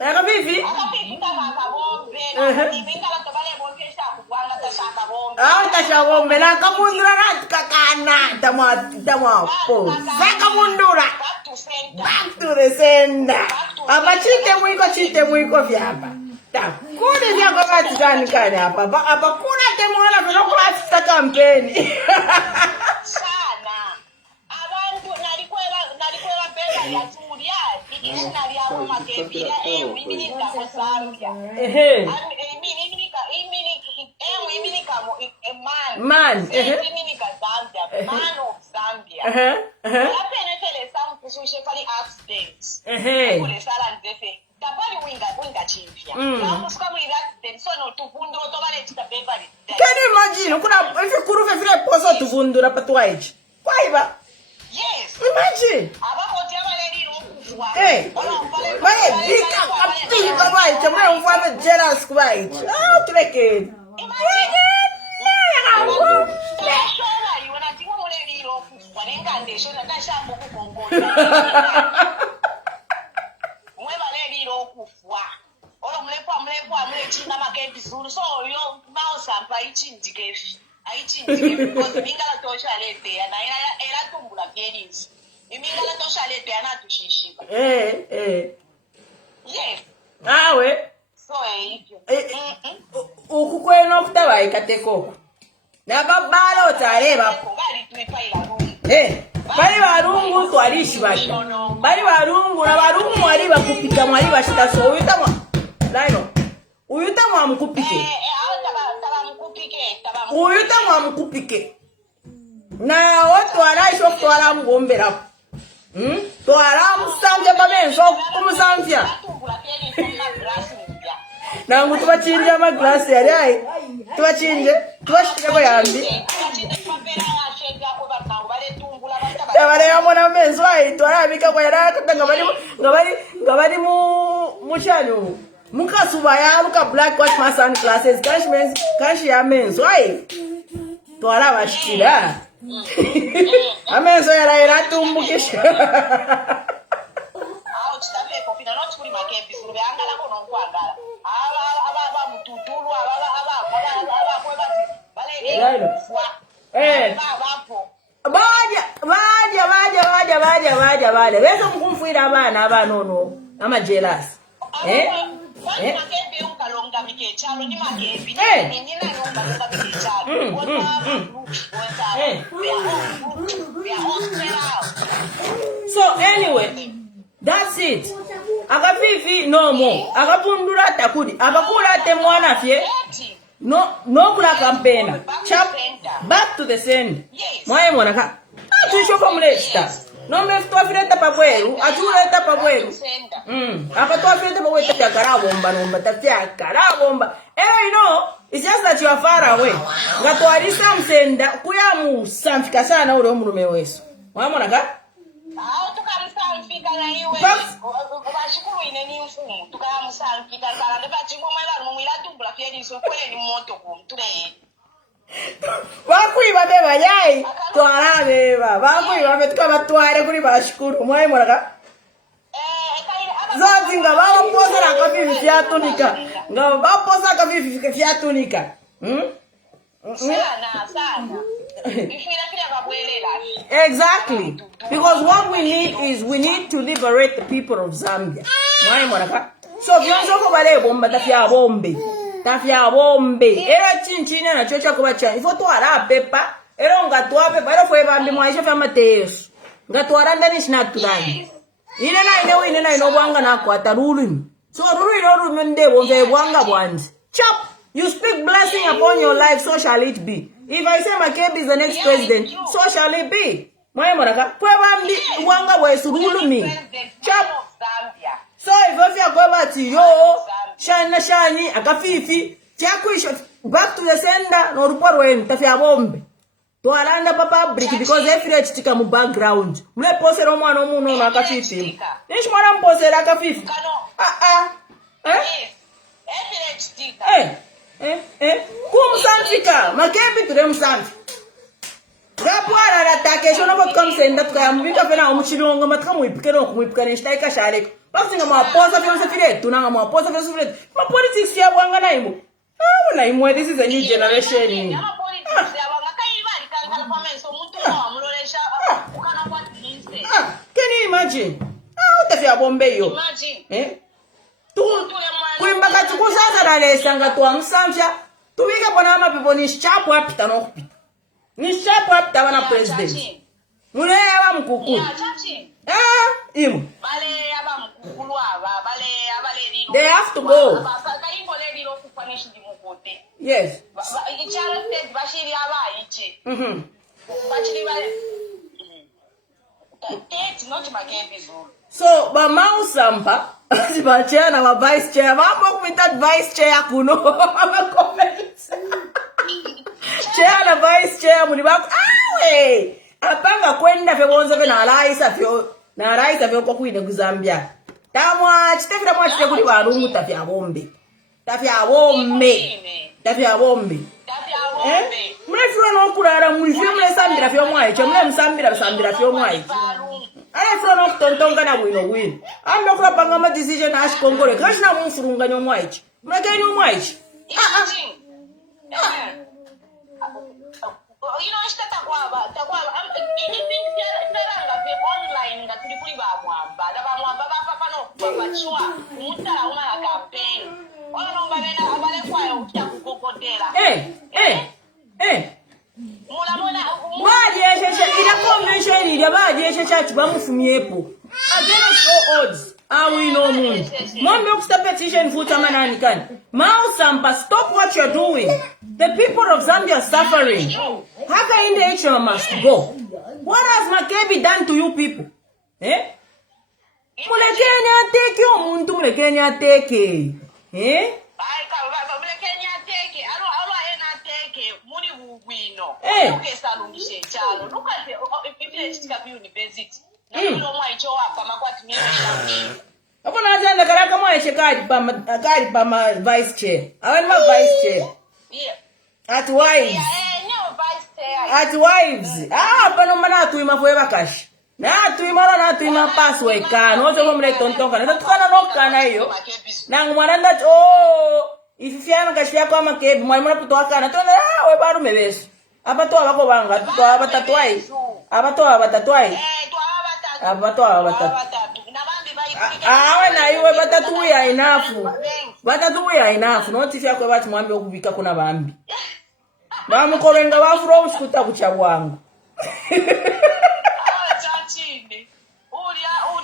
Atakafifi? Tashabombe na kamundura kakana tamwa po. Sakamundura. Back to the sender. Apa chite mwiko vyapa. Kune vya kwa matizani kani hapa. Apa kuna temuhala vino kwa afista kampeni. Sana. Abantu nalikuwa pesa ya turia. Ikishina liya homa kebira. Mimi kwa Zambia. Man of Zambia. Apenetele some kusushekali accidents. Kule sala ndefe. Tabali winga chimpia. Kamusuka mwili accident so no tuvunduro tobale chita Beverley. Can you imagine? Kuna if kurufe vile poso tuvundura patwaiji. Kwaiba? Yes. Imagine. Abako tiabale liro kufwa. Mane bika kapti patwaiji. Mwe mfame jealous kwaiji. Tuleke. Imagine. Ukukwena okutabayi kateko. Nababalo tareba. Bali barungu twalishi bati. Bali barungu na barungu wali bakupika mwali bashitaso uyutamwa. Laino. Uyutamwa mkupike. Uyutamwa mkupike. Na watu walaisho twala mgombera. Twala msambya bamenso kumusambya. Na mtu bachinja ma glass yari ai. Tubachinje, tubashike ko yambi. Tabare yamona menzo ai, twarabika ko yaraka ngabali mushano. Mukasuba ya luka black watch my sun classes kanshi ya menzo ai. Twarabashira. Amenzo yara tumbukisha. Baja. Wewe mkumfuira abana abanono ama jealous. So anyway, that's it. Akafifi no more. Akapundura takudi. Abakula te mwana fye. No kula kampena. Chap back to the send. Mwae mwana ka. Tushoko mlesta. No me sto afireta pabweru, atuleta pabweru. Apa to afireta pabweru ta karabomba nomba ta karabomba. You know, it's just that you are far away. Ngato alisa msenda kuyamu samfika sana ule omulume weso. Mwae ka? Tukamsamfika na iwe. Bashikuru ineni mfumu. Tukamsamfika sana ndeba chingoma ila mwila tumbula fyeni so kweli moto kumtule. Bakwiba beba yai twara beba bakwiba betuka batware kuri bashikuru mwaye moraka zazi nga bapoza na kafifi fyatunika nga bapoza kafifi fyatunika sana exactly, because what we need to liberate the people of Zambia mwaye moraka so byonzo ko bale bomba tafya bombe era chinchina na chocha kuba chani ifo twara pepa era nga twa pepa era fwe bambi mwaisha fya mateso nga twara ndani sina tudani ine na ino bwanga na kwata rulimi. So rulu ino rumende wonge bwanga bwanzi. Chop! You speak blessing upon your life, so shall it be. If I say Makebi is the next president, so shall it be. Mwae monaka, kwa bambi bwanga wesu rulimi. Chop! So if you go back to yo, shani, akafifi, chakuisha, back to the sender, no ruporo enu, tafia bombe. To alanda papa brick because every chitika mu background. Mule pose no mwana omuno na akafifi. Nishi mwana mpose la akafifi. Kumsanfika, Makebi to them sanfi. Rapwara la take shono bot come senda tukaya mubika pena omuchilongo matka muipike no kumipika nishtaika shareko. Bakusinga mwaposa fyonse fire, tunanga mwaposa fyonse fire. Ma politics ya bwanga na imo. Na imo, this is a new generation. Can you imagine? Utafia bombe yo. Imagine. Kuimbaka tukusasa na lesanga tuwa msamsha. Tuwika pona people ni shapu apita no kupita. Ni shapu apita wana president. Mune yawa mkuku. Imo. They have to go. Yes. So, ba mausampa, si ba chair na ba vice chair, ba with that vice chair kuno, ba comments. Chair na vice chair muni ba, awe, apanga kwenda fe bonzo fe na raisa fe kwa kuine kuzambia. Tamwa, chitafira mwa chite kuli warungu tafia bombe. Tafia bombe. Mule furo no kurara mwifio mule sambira fio mwaiche, mule msambira fio mwaiche. Aya furo no kutontonga na wino. Amdo kura pangama decision na ashikongore, kashi na mfurunga nyo mwaiche. Mule kei nyo mwaiche. You know, it's takwaba. Online nga tuli kuli ba mwamba papa no papa chwa muta una campaign ona no balena abale kwayo ukya kugogodera mula baje sheshe ila convention ile baje sheshe bamufumyepo against all odds we no moon mombe ukusta petition futa manani kani Mausampa, stop what you're doing. The people of Zambia are suffering. Haka in the action must go. What has Makebi done to you people? Mulekeni ateke omuntu mulekeni ateke. mulekeni ateke alo ena ateke muli bugwino ukesalungishe chalo lukate ipile chitika ku university na lo mwa icho apa makwati mimi Ako na jana karaka mwa chekadi pa vice chair. Awen ma vice chair. Yeah. At wives. No vice chair. At wives. Pano mana tuima forever cash. Na tuima password ka. No so mre tontonga. Na tukana no kana hiyo. Na ngwananda ififyana kashi yako ama kebi mwalimu naputoa kana. Tona we baru mebeso. Abato abako banga. To abatatuai. Na iwe batatuya enough. Noti fya kwa bati mwambi okubika kuna bambi. Bamukorenga bafuro usikuta kucha bwangu.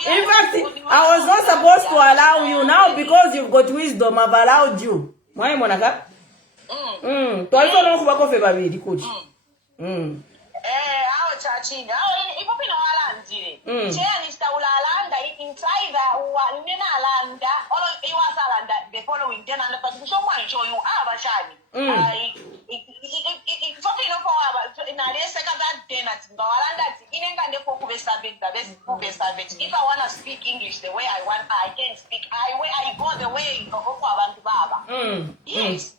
In fact, I was not supposed to allow you now because you've got wisdom. I've allowed you. Mwai monaka? Twalito no kubako fe babiri kuchi. Awo chachini. Awo ipopi no alandire. Chea ni staula alanda inside wa nena alanda. Olo iwasa alanda the following day and the show one show you abashani. Ipopi no kwa na lesa that day na tinga alanda inenga ndeko kubesabet the best kubesabet. If I want to speak English the way I want, I can speak. I go the way of abantu baba. Yes.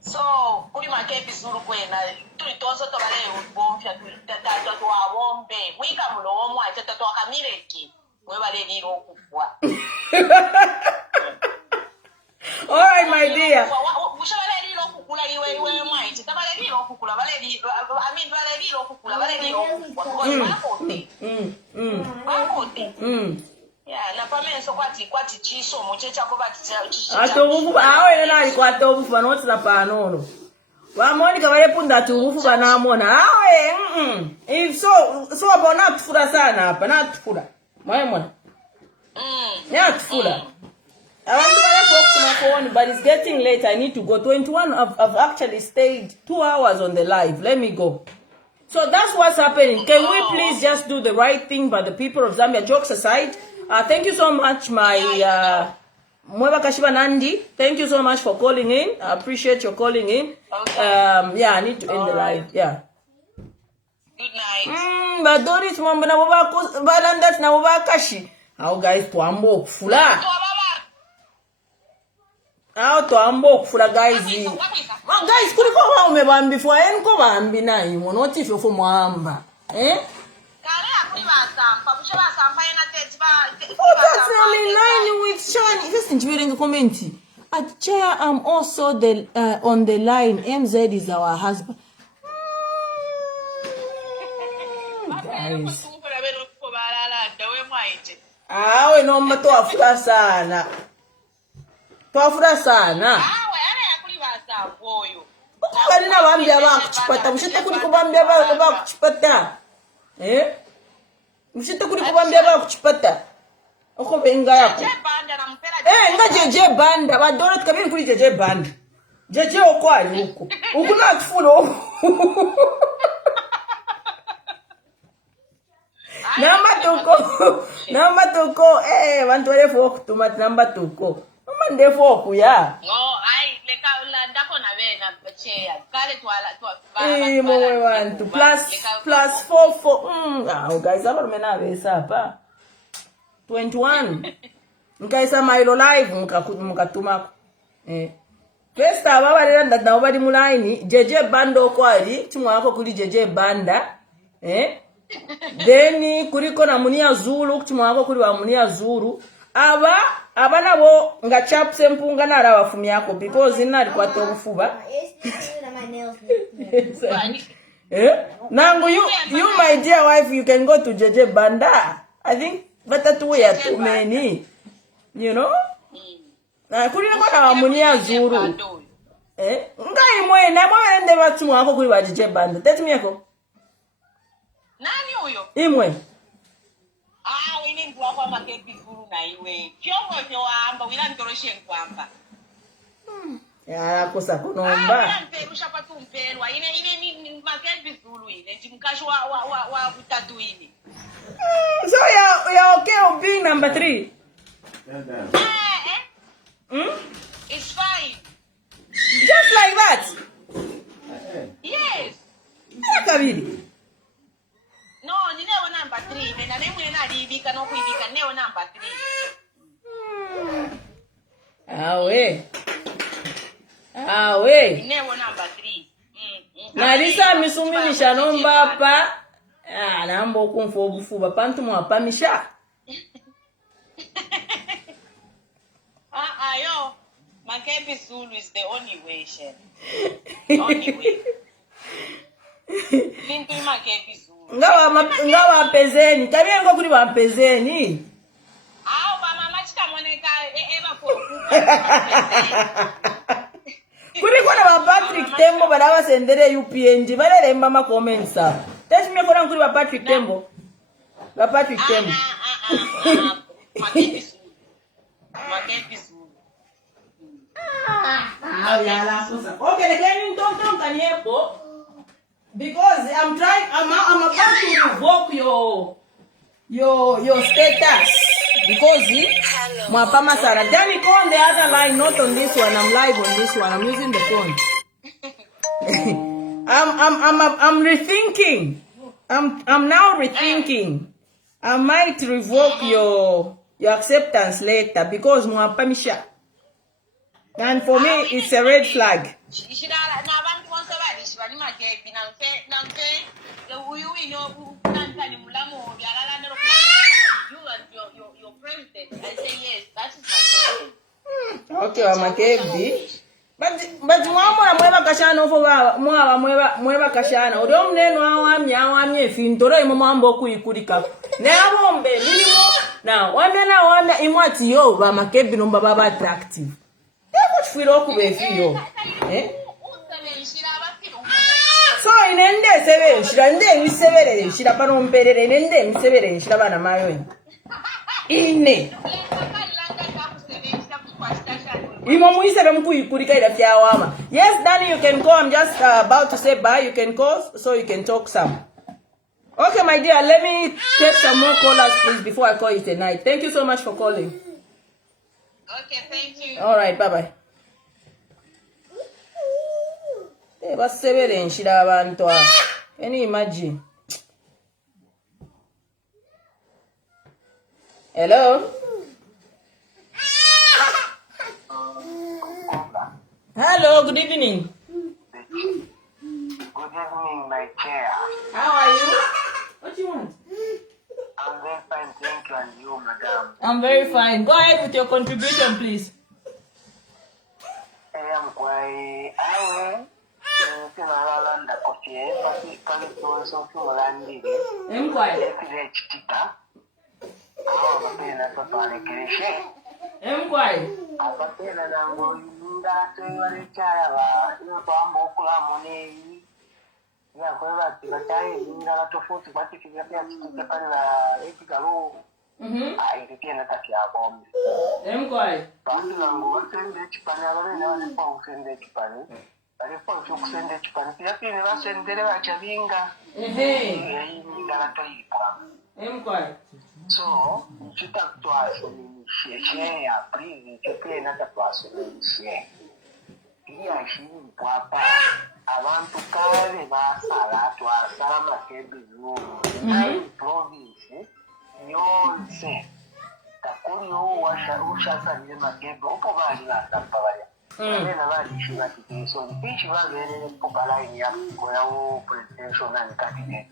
So, kuri Makebi zuru kwena tulitozo tobale ubomfya tutata to awombe mwika mulo omwa tata to akamireki we bale liro okufwa. All right, my dear. Bushabale liro okukula iwe mwaiti tabale liro okukula bale liro bale liro okukula bale liro okufwa. Yeah, na pamenso kwati chiso muchecha ko bati chiso. Atobufu awe na ali kwatobufu anotsa panono. Monica barepunda turufu banamona. Awe, If so abona tufura sana hapa, na tufura. Mwaemona. Ya tufura. I want to talk to my phone, but it's getting late. I need to go. 21, I've actually stayed 2 hours on the live. Let me go. So that's what's happening. Can we please just do the right thing by the people of Zambia? Jokes aside, thank you so much, my Mweba Kashiba Nandi. Thank you so much for calling in. I appreciate your calling in. Yeah, I need to end the live. Yeah. Good night. But Doris Mwamba na Mwaba Balandas na Mwaba Kashi. How guys to ambo fula? How to ambo fula guys? Guys, kuri ko ba umebambi fwa en ko bambi na yimo no ti fo mwamba. Kale akuri basampa, bushe basampa yana tete ba. Oh, that's really line with Shani. Just enjoying the comment. At chair, I'm also on the line. MZ is our husband. Guys. We no mato afura sana. Twafura sana. Bali na bambia bakuchipata. Mushite kuri kubambia bakuchipata. Mushite kuri kubambia bakuchipata. Uko benga yako. Nga jeje banda. Badora tukabini kuri jeje banda. Jeje okwali huko. Ukuna kufulo. Namba tuko bantu wale foku tumati namba tuko mama ndefo kuya leka ndako na bena bacheya kale twala mwe wantu plus 4 guys aba mena besa hapa 21 nkaisa mailo live mukatuma Pesta baba lera ndadna bali mulaini jeje bando kwali timwa yako kuli jeje banda Then kuriko na munia zulu kutimwa wako kuri wa munia zulu aba nabo nga chapse mpunga na ara bafumi yako because ina alikuwa tobufuba nangu you my dear wife you can go to Jeje Banda. I think batatu we are too many, you know. Na kuri na wa munia zulu ngai mwe na mwe ende batumwa wako kuri wa Jeje Banda tetumi yako nani huyo? Imwe. Wini mbuwa kwa makepi guru na iwe. Kyomwe vyo waamba, wila ntoroshe nkwamba. Ya, kosa kunomba. Wila mperusha patu mperwa. Ine ni makepi guru ine. Jimkashu wa utatu ine. So you're okay of being number 3? It's fine. Just like that? Yes. Kabili. No, ni neo number 3. Nena nemu nena alibika no kuibika neo number 3. Awe. Neo number 3. Nalisa misumilisha nomba hapa. Nambo kumfo obufuba pantu mwapamisha. Yo. Makepi Zulu is the only way, Shen. Only way. Lintu makepi Zulu. Ngawa pezeni. Tabia ngo kuri bampezeni. Mama chika moneka eba Kuri kwa na Patrick Tembo badawa sendere UPNG balere mama comments up. Test me kora kuri Patrick Tembo. Patrick Tembo. Makepi Zulu. Okay, let me talk Kaniepo. Because I'm about to revoke your status. Because Mwapama Sara. Danny, go on the other line, not on this one. I'm live on this one. I'm using the phone. I'm rethinking. I'm now rethinking. I might revoke your acceptance later because Mwapamisha. And for me, it's a red flag. Okay, Wamakebi. But mweba kashana ofo mweba kashana. Odo mneno awamye fintoro imo mambo kuikulika. Ne abombe limo na wamya imwati yo Wamakebi nomba baba attractive. Feel okubefiyo Boy, nende sebe, shirande mi sebere, shirapa no mpere, nende mi sebere, shiraba na mayo. Ine. Imo muisebe mkuikurika ila fiawama. Yes, Danny, you can go. I'm just about to say bye. You can go so you can talk some. Okay, my dear, let me take some more callers, please, before I call it a night. Thank you so much for calling. Okay, thank you. All right, bye-bye. Can you imagine? Hello? Hello, good evening. Good evening, my chair. How are you? What do you want? I'm very fine, thank you, and you, madam. I'm very fine. Go ahead with your contribution, please. I am quite. I I'm quiet. I'm quiet. I'm quiet. I'm quiet. So, abantu kale basala twasala makebizu province yonse takuriyo ushasanire makebe upo bali basapa baya nena bali shira tikeso ndichi bazene popalaini ya koyawo presidential and candidate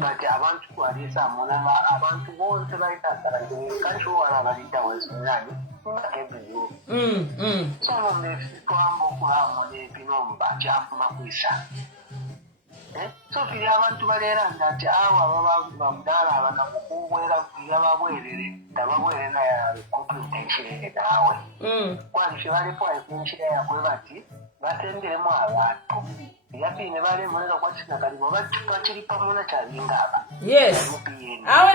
but abantu kwalisa mona abantu bonse bayitasala kancho wala balita wesunani makebizu sono mefitwambo kuhamone binomba chafuma kuisa so fili abantu balera ndati awa bamudala abana kukuwera kuya babwerere tababwere na ya compensation dawe kwani balipo ekinchira yakwe bati batenderemo abantu yapine bale muleka kwatina kalimo bakiri pamona kyalingaba Yes. Awe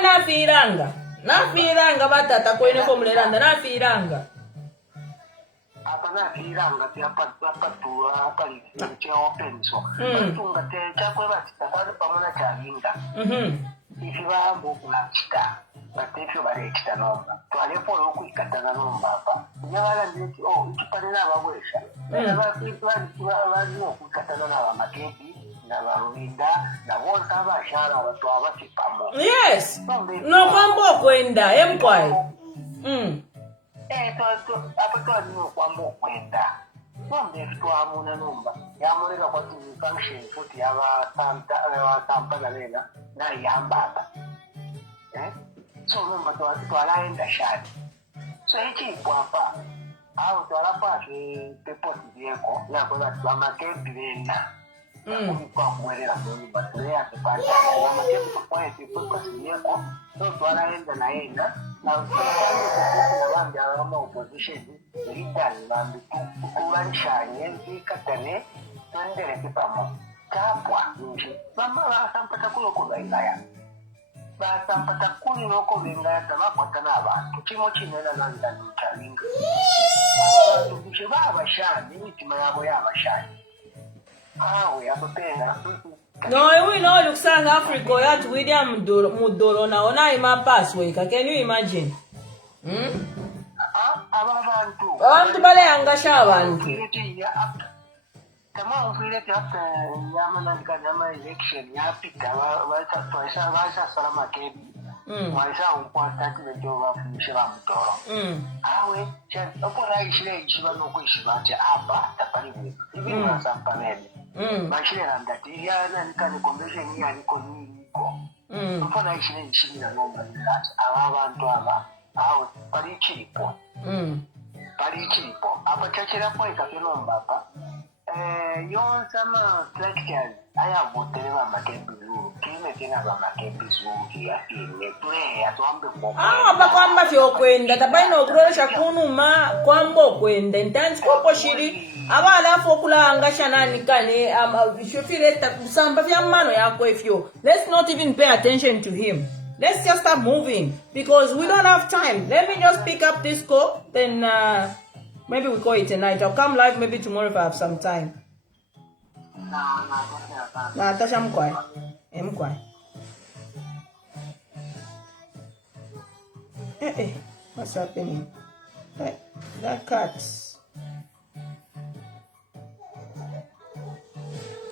nafiranga batata koine ko muleranda nafiranga. Apana kiranga tiapatuwa pali cha open so tunga te chakwe batita pamona chalinga ifiba mboku nakita batefyo barekita nomba twalepo yokuikatana nomba apa nyawala ndeti ikipanena abawesha bali okukatana n'abamakebi n'abarulinda nabonsa abashara abantu abatipamo. Yes, no kwambo kwenda emkwai Apa ni kwambo kwenda nombe twamuna nomba yamureka kwa function futi yaba tampa galena na yambata so nomba twalaenda shati so hichi kwapa au twalapa pepo dieko yako za makebi benda kwa kuelera nomba tulea tupanda ya makebi kwa pepo dieko so twalaenda naenda na bandi abama opposition leaders bandi kubanshanye zikatane tondere kipamo kapwa nje mama basampata kulo kubailaya basampata kuli noko bengaya tabakwatana abantu kimo kinena nanda chalinga abantu kuje babashanye imitima yabo yabashanye awe abapenda No, we know look sang Africa yat William Mudoro na ona ima password. Can you imagine? Abantu bale angasha abantu. Kama ufirete hata nyama na nyama election yapita wacha salama kebi. Wacha umpata kimejo wafundisha mtoro. Awe cha hapo raishile ishiba no kuishiba cha hapa tapaliwe. Hivi unasamba nini? Mashine ndati ya nani convention ya niko niko. Mpona ishile ishina nomba ndati abantu aba aho pali chilipo. Apa chachira kwa ikakenomba apa. Yonsa ma structures aya boteleva makebi kime bakwamba fyokwenda tabaina okulolesha kunuma kwamba okwenda entanzi kopo shiri abala afu okulanga shanani kane shofireta kusamba vya mano yako ifyo. Let's not even pay attention to him. Let's just start moving because we don't have time. Let me just pick up this call, then maybe we call it a night. I'll come live maybe tomorrow if I have some time. Nah, Tasha, I'm quiet. Hey, what's happening? That cat.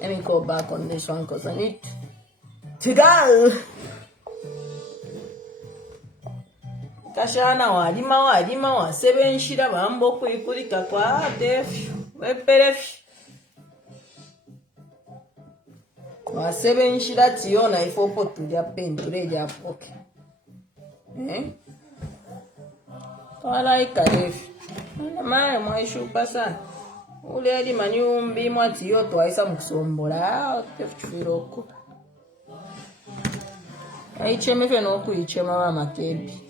Let me go back on this one because I need to go. Kashana wadima seven shida bambo kuipulika kwa def weperef wa seven shida tiona ifopo tulia pentureja okay wala ikadef mama mwaishu pasa ule ali manyumbi mwatiyo twaisa mukusombola tefchiroko aicheme feno kuichema wa makebi.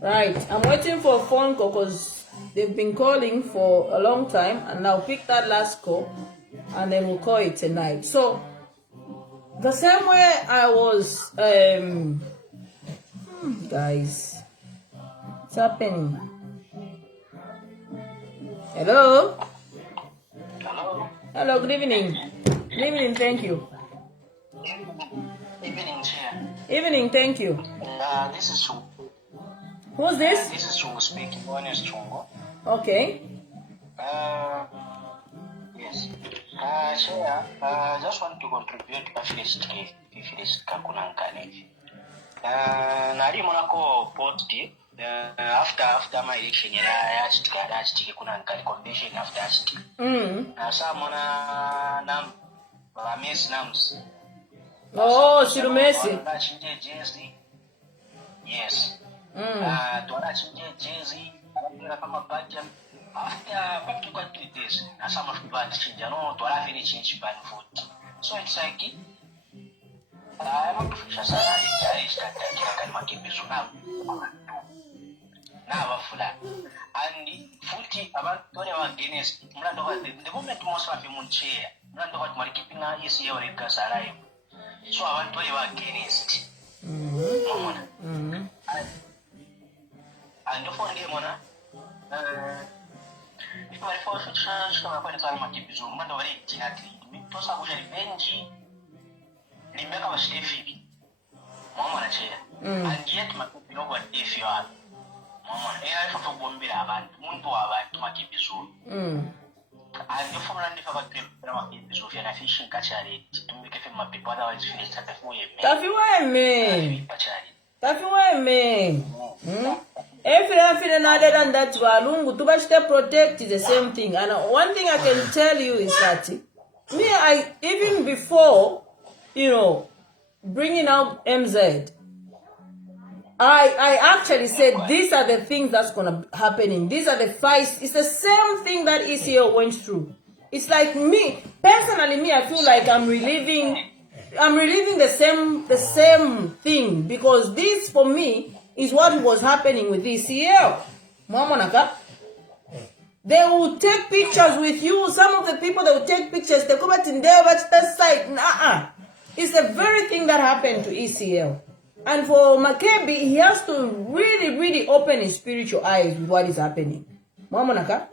Right, I'm waiting for a phone call because they've been calling for a long time, and I'll pick that last call and then we'll call it tonight. So the same way I was guys, what's happening? Hello, good evening. Thank you. Evening, thank you. This is Chungu. Who's this? This is Chungu speaking. My name is Chungu. Okay. Yes. Chair, just want to contribute kakunankani. Nali monako posti after my election ya chitike kunankani convention after chitike. Sa mona nam Miss Nams. Oh, Shirumesi. Yes. Tuana chinje jezi kama budget after 2 days na some of bad change no tuana finish change ban food. So it's like I'm kufisha sana ile start kama makibizo na bafula and futi abantu wale wa Guinness mlando wa the moment most of them chair mlando wa marikipinga isi yao rekasarayo. So abantu wale wa against and for the mona if I force chance kama kwa tala makibizo mando wale tinati mitosa kuja revenge limeka wa Stevie mama na chela and yet makupino kwa if you are mama era ifa kubombera abantu muntu wabantu makibizo and the phone and if I get makibizo ya fishing kachari tumike fe mapipo otherwise feel tafiweme every other than that valungu tubashite protect is the same thing. And one thing I can tell you is that I even before bringing out MZ, I actually said these are the things that's gonna happen. These are the fights. It's the same thing that ECL went through. It's like me personally. I feel like I'm reliving the same thing because this for me is what was happening with ECL. Mamonaka. They will take pictures with you. Some of the people, they will take pictures. They come back in there, but that side. It's the very thing that happened to ECL. And for Makebi, he has to really, really open his spiritual eyes with what is happening. Mamonaka.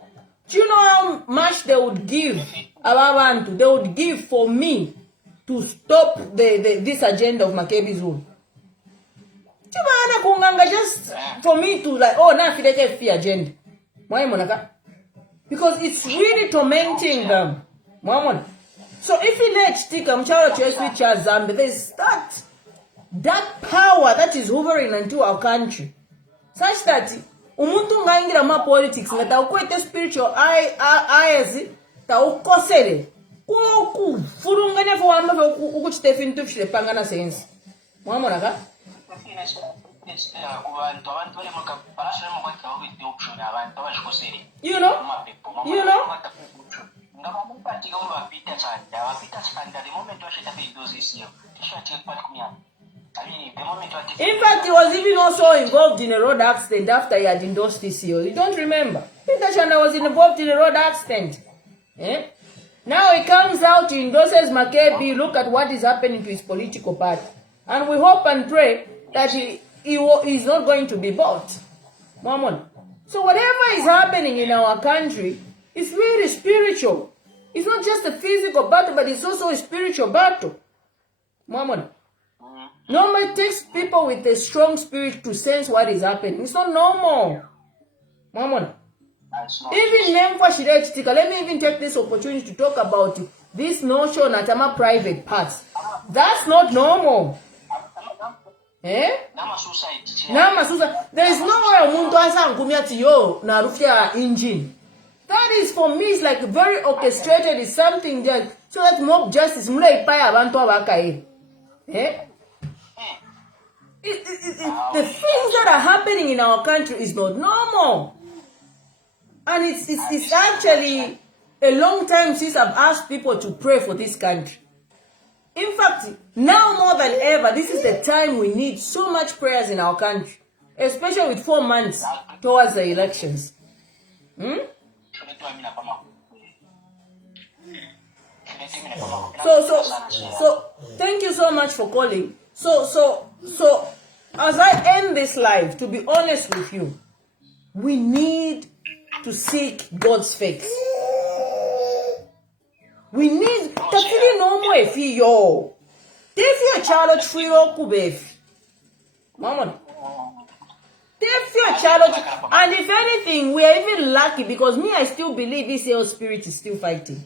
Do you know how much they would give? They would give for me to stop this agenda of Makebi's rule. Just for me to now feel the agenda. Because it's really tormenting them. So if you let Tika Zambia, there's that power that is hovering into our country. Such that umuntu ngaingira ma politics ngata ukwete spiritual eyes ta ukosele ku furungane fo wamba ukuchite fintu file pangana sense mwamona ka you know In fact, he was even also involved in a road accident after he had endorsed this year. You don't remember? Peter Chanda was involved in a road accident. Eh? Now he comes out, he endorses Makebi. Look at what is happening to his political party. And we hope and pray that he is not going to be bought. Mamon. So whatever is happening in our country is really spiritual. It's not just a physical battle, but it's also a spiritual battle. Mamon. Normally it takes people with a strong spirit to sense what is happening. It's not normal. Mamon. Even let me even take this opportunity to talk about this notion at our private parts. That's not normal. Eh? There is no way umuntu asangumya ati yo na rufia engine. That is, for me, it's like very orchestrated. It's something that so that mob justice mule ipaya abantu abakaye. Eh? The things that are happening in our country is not normal. And it's actually a long time since I've asked people to pray for this country. In fact, now more than ever, this is the time we need so much prayers in our country, especially with 4 months towards the elections. So thank you so much for calling. So as I end this live, to be honest with you, we need to seek God's face. We need tafili no mo efi yo. Tefi a child trio kubefi. Mama. Tefi a child, and if anything, we are even lucky because me, I still believe this your spirit is still fighting.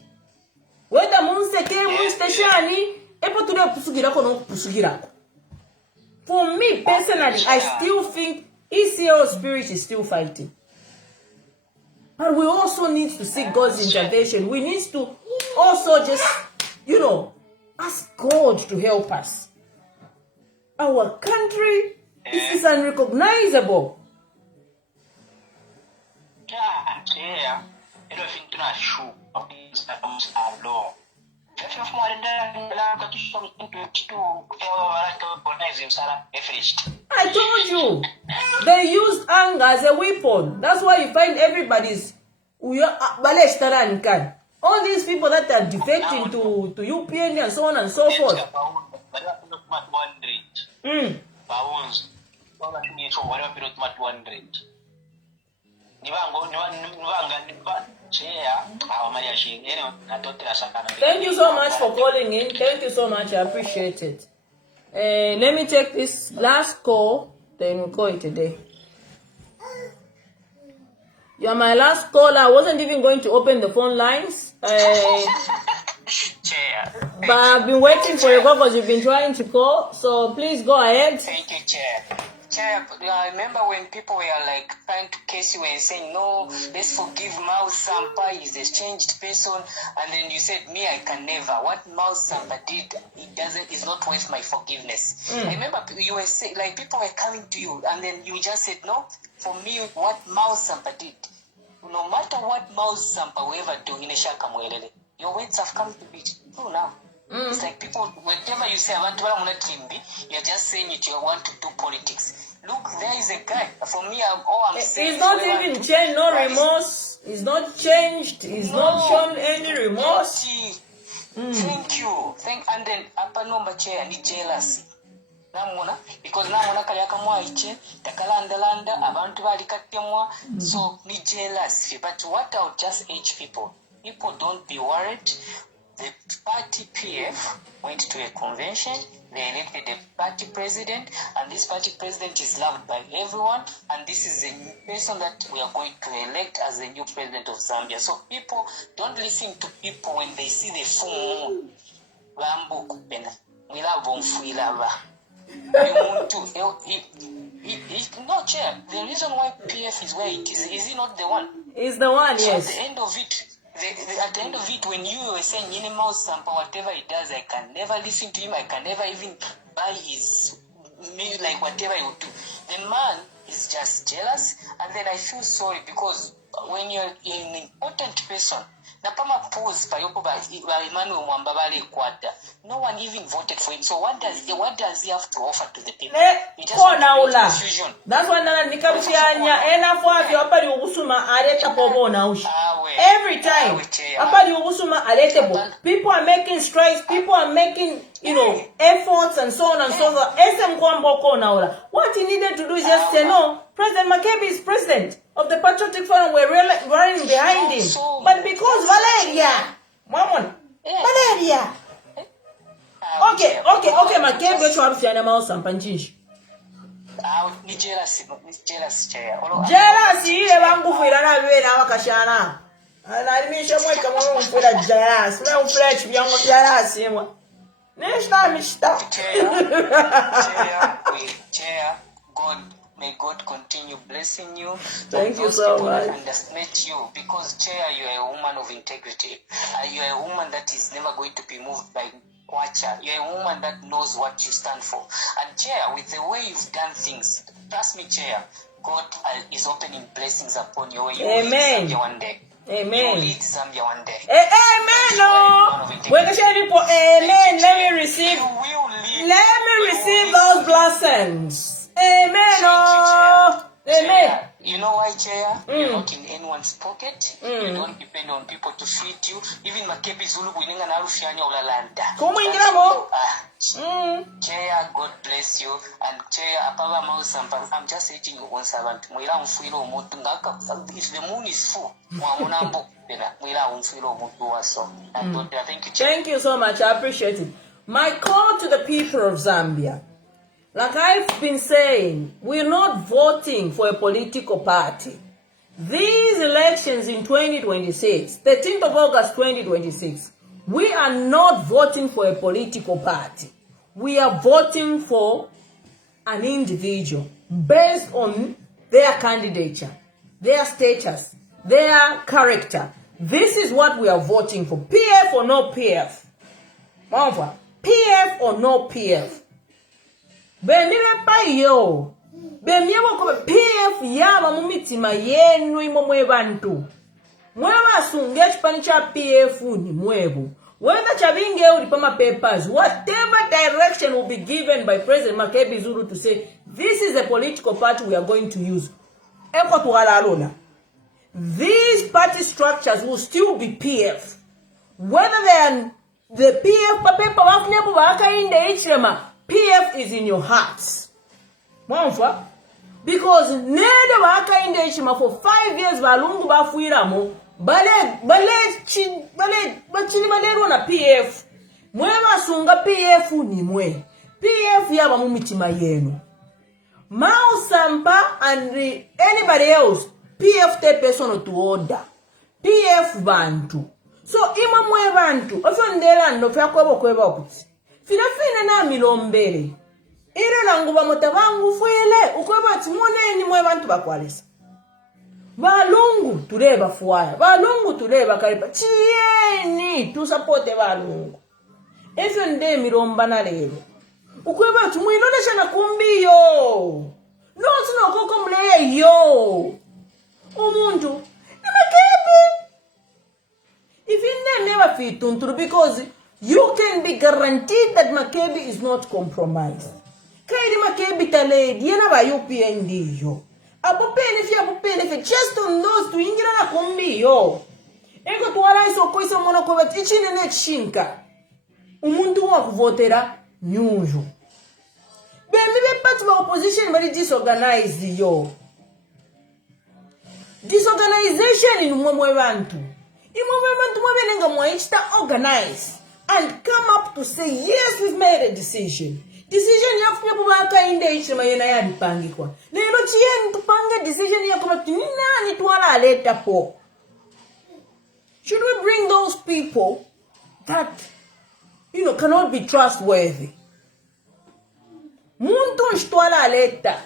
Whether munseke munsteshani, epo tude pusugira kono pusugira. For me personally, I still think ECO spirit is still fighting. But we also need to seek God's intervention. We need to also just, ask God to help us. Our country is unrecognizable. I told you, they used anger as a weapon. That's why you find everybody's all these people that are defecting to UPN and so on and so forth. Thank you so much for calling in. Thank you so much. I appreciate it. Let me take this last call, then we'll call it a day. You're my last call. I wasn't even going to open the phone lines. But I've been waiting for your call because you've been trying to call. So please go ahead. Thank you, Chair. Chair, I remember when people were like trying to case you and saying, no, let's forgive Mao Sampa, he's a changed person. And then you said, me, I can never. What Mao Sampa did, is not worth my forgiveness. I remember you were saying, like, people were coming to you and then you just said, no, for me, what Mao Sampa did, no matter what Mao Sampa will ever do in a shaka mwelele, your words have come to be true now. It's like people, whatever you say about you're just saying it, you want to do politics. Look, there is a guy. For me, I'm saying... He's not even changed, no remorse. He's not changed. He's not shown any remorse. Thank you. And then, upper number chair, ni jealousy. Because namuna kali akamwaiche takalanda abantu balikatemwa, so ni jealousy. But what I would just urge people don't be worried. The party PF went to a convention, they elected a party president, and this party president is loved by everyone, and this is a new person that we are going to elect as the new president of Zambia. So people, don't listen to people when they see the full moon. No, Chair, the reason why PF is where it is he not the one? He's the one, so yes. At the end of it, when you were saying Mouse Sampa, whatever he does, I can never listen to him, I can never even buy his meal, like whatever he would do. The man is just jealous, and then I feel sorry because when you're an important person, Napama pause payopo ba Emmanuel Mwamba bale kwada. No one even voted for him. So what does he have to offer to the people? He just wants to create confusion. That's why nana nikamsianya ena fabio apali ugusuma aleta pobo na ushi. Every time apali ugusuma alete bo. People are making strides, people are making, you know, efforts and so on and so forth. SM Kwamboko naula. What he needed to do is just say no. President McCabe is president of the Patriotic Forum. We're running behind him. But because Valeria, Valeria. Okay, McCabe, let's have to animal sampanjish. Ni jealous chair. Jealous, ile bangu fuira na wewe na wakashana. Analimisha mwe kama mfuira jealous. Na ufresh byango jealous yemwe. Nesta. Chair, may God continue blessing you. Thank you so much. Underestimate you because Chair, you are a woman of integrity. You are a woman that is never going to be moved by Kwacha. You are a woman that knows what you stand for. And Chair, with the way you've done things, trust me, Chair, God is opening blessings upon you. You will lead Zambia one day. Amen. You will lead Zambia one day. Amen. No. Amen. Let me receive those blessings. Amen. Oh. Amen. You know why, Chair? You're not in anyone's pocket. You don't depend on people to feed you. Even Makebi Zulu winning an Arufianya Olalanda. Chair, God bless you. And Chair, Apava Mausampa, I'm just saying you one servant. If the moon is full, thank you, Chair. Thank you so much. I appreciate it. My call to the people of Zambia. Like I've been saying, we're not voting for a political party. These elections in 2026, 13th of August 2026, we are not voting for a political party. We are voting for an individual based on their candidature, their status, their character. This is what we are voting for. PF or no PF. PF or no PF. Bemire pa yo. Bemyewo ko PF yaba mu mitima yenu imomwe bantu. Mwewa sunge chipani cha PF ni mwebu. Whether chabinge uli pama papers, whatever direction will be given by President Makebi Zulu to say this is a political party we are going to use. Eko tuwala. These party structures will still be PF. Whether they are the PF paper wafnyabu waka in the HRMA, PF is in your hearts. Because nede waka in the HRMA for 5 years balungu bafuiramo, bachini na PF. Mwewa sunga PF ni mwe. PF yaba mumitima yenu. Mao Sampa and anybody else, PF te personal to order. PF bantu. So ima mwe bantu. Ofyo ndela ndo fya kweba okuti. Fina na milombere. Ire nanguba motabangu fuile. Ukweba timoneni mwe bantu bakwalesa. Balungu tureba fuaya. Balungu tureba karipa. Chieni tu supporte balungu. Efyo nde milomba na lero. Ukweba tumuinonesha na kumbi yo. No sino koko mleye yo. Umuntu. If you never fit tunturu, because you can be guaranteed that Makebi is not compromised. Kaidi Makebi taledi yena ba UPND yo. Apo benefit just on those to ingira na kumbi yo. Eko tuwala iso koisa mwana kwa tichine ne chinka. Umuntu wa kuvotera nyuju. Bembe part of opposition very disorganized yo. Disorganization in mwemwe bantu. Organize and come up to say yes, we've made a decision. Decision ya kunyabubaka inde ichima yena ya dipangikwa. Lelo chien tupanga decision ya kumati nani tuwala aleta po. Should we bring those people that cannot be trustworthy? Muntu nshtuala aleta.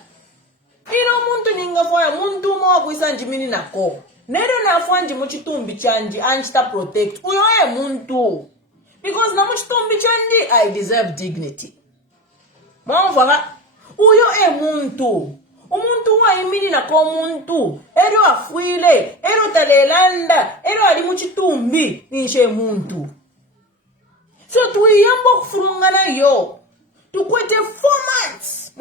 Muntu ningafoya muntu mwa kuisanjimini nako. Nero na afuanji muchitumbi chanji anchita protect. Uyo muntu. Because na muchitumbi chanji, I deserve dignity. Mwamvanga. Uyo muntu. Umuntu wa imini na ko muntu. Ero afuile. Ero talelanda. Ero ali muchitumbi. Nishe muntu. So tuyambo kufurungana yo. Tukwete 4 months.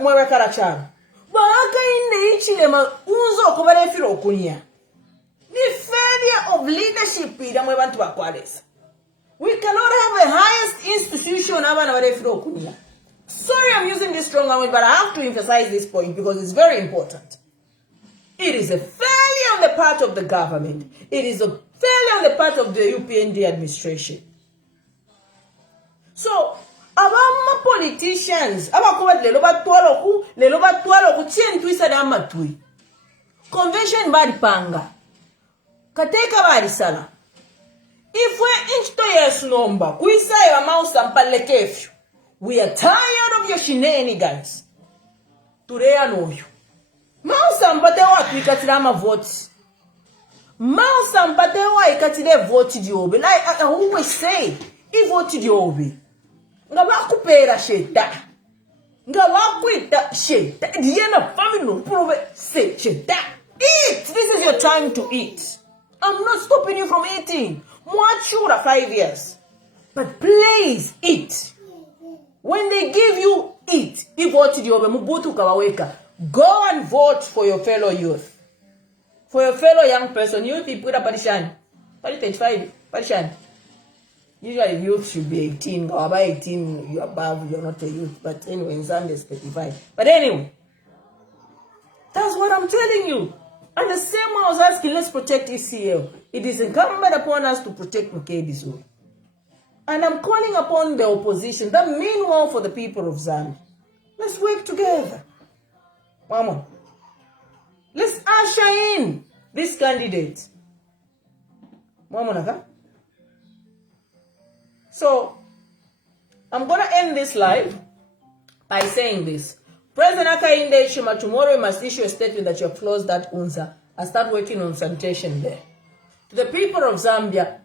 Mwewe karachana. Baaka inde ichilema unzo kubale filo kunya. The failure of leadership ida mwe bantu bakwalesa. We cannot have the highest institution abana bale filo kunya. Sorry I'm using this strong language, but I have to emphasize this point because it's very important. It is a failure on the part of the government. It is a failure on the part of the UPND administration. So, abama politicians, abakuba lelo batwalo ku chien twisa da matui. Convention bari panga. Kateka bari sala. If we inchto yes number, kuisa ya mausa mpale kefyu. We are tired of your shenanigans. Today I know you. Mausa mpate wa kwikatira ma votes. Mausa mpate wa ikatire vote diobe. Like I always say, I vote diobe. Nga wakupera sheta. Nga wakwita sheta. Diana family no prove say sheta. Eat. This is your time to eat. I'm not stopping you from eating. Mwachura 5 years. But please eat. When they give you eat, if vote diobe mubutu kawaweka. Go and vote for your fellow youth. For your fellow young person. Youth people are parishan. 35. Parishan. Usually youth should be 18. Or by 18, you're above, you're not a youth. But anyway, in Zambia it's 35. But anyway, that's what I'm telling you. And the same I was asking, let's protect ECL. It is incumbent upon us to protect Mukediso. And I'm calling upon the opposition, that meanwhile for the people of Zambia. Let's work together. Mama. Let's usher in this candidate. Mama Naka. So, I'm going to end this live by saying this. President Hakainde Hichilema, tomorrow you must issue a statement that you have closed that UNZA and start working on sanitation there. To the people of Zambia,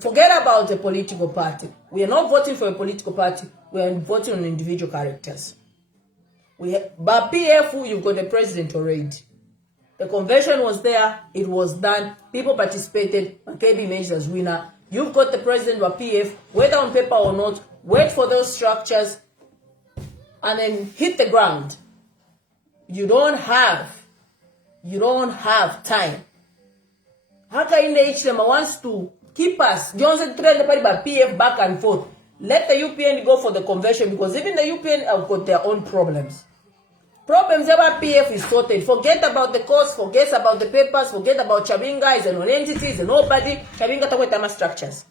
forget about a political party. We are not voting for a political party. We are voting on individual characters. But PF, you've got the president already. The convention was there. It was done. People participated. Makebi emerged as winner. You've got the president of PF, whether on paper or not. Wait for those structures and then hit the ground. You don't have time. Hakainde Hichilema wants to keep us. Johnson trained the party by PF back and forth. Let the UPN go for the convention because even the UPN have got their own problems. Problems about PF is sorted. Forget about the cost, forget about the papers, forget about Chabinga is an entities and nobody. Chabinga takwe tama structures.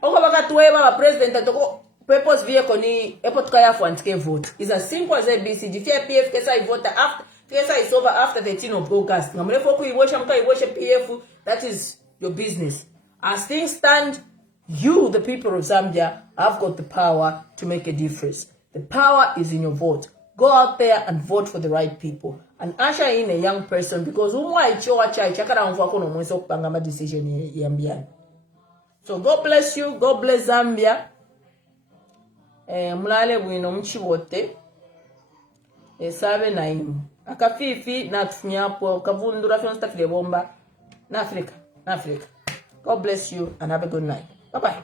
Oko baka tuweba wa president atoko purpose vehicle ni epo tukaya fuantike vote. It's as simple as ABC. Jifia PF kesa I vote after kesa is over after 13 of August. Ngamule foku iwosha mka iwosha PF. That is your business. As things stand, you, the people of Zambia, have got the power to make a difference. The power is in your vote. Go out there and vote for the right people. And usher in a young person because decision. So God bless you. God bless Zambia. Mulale bwino mchiwote. Sabe na imu. Akafifi na tufunyapo. Kavundura fiyon stafile bomba. Na Africa. God bless you and have a good night. Bye-bye.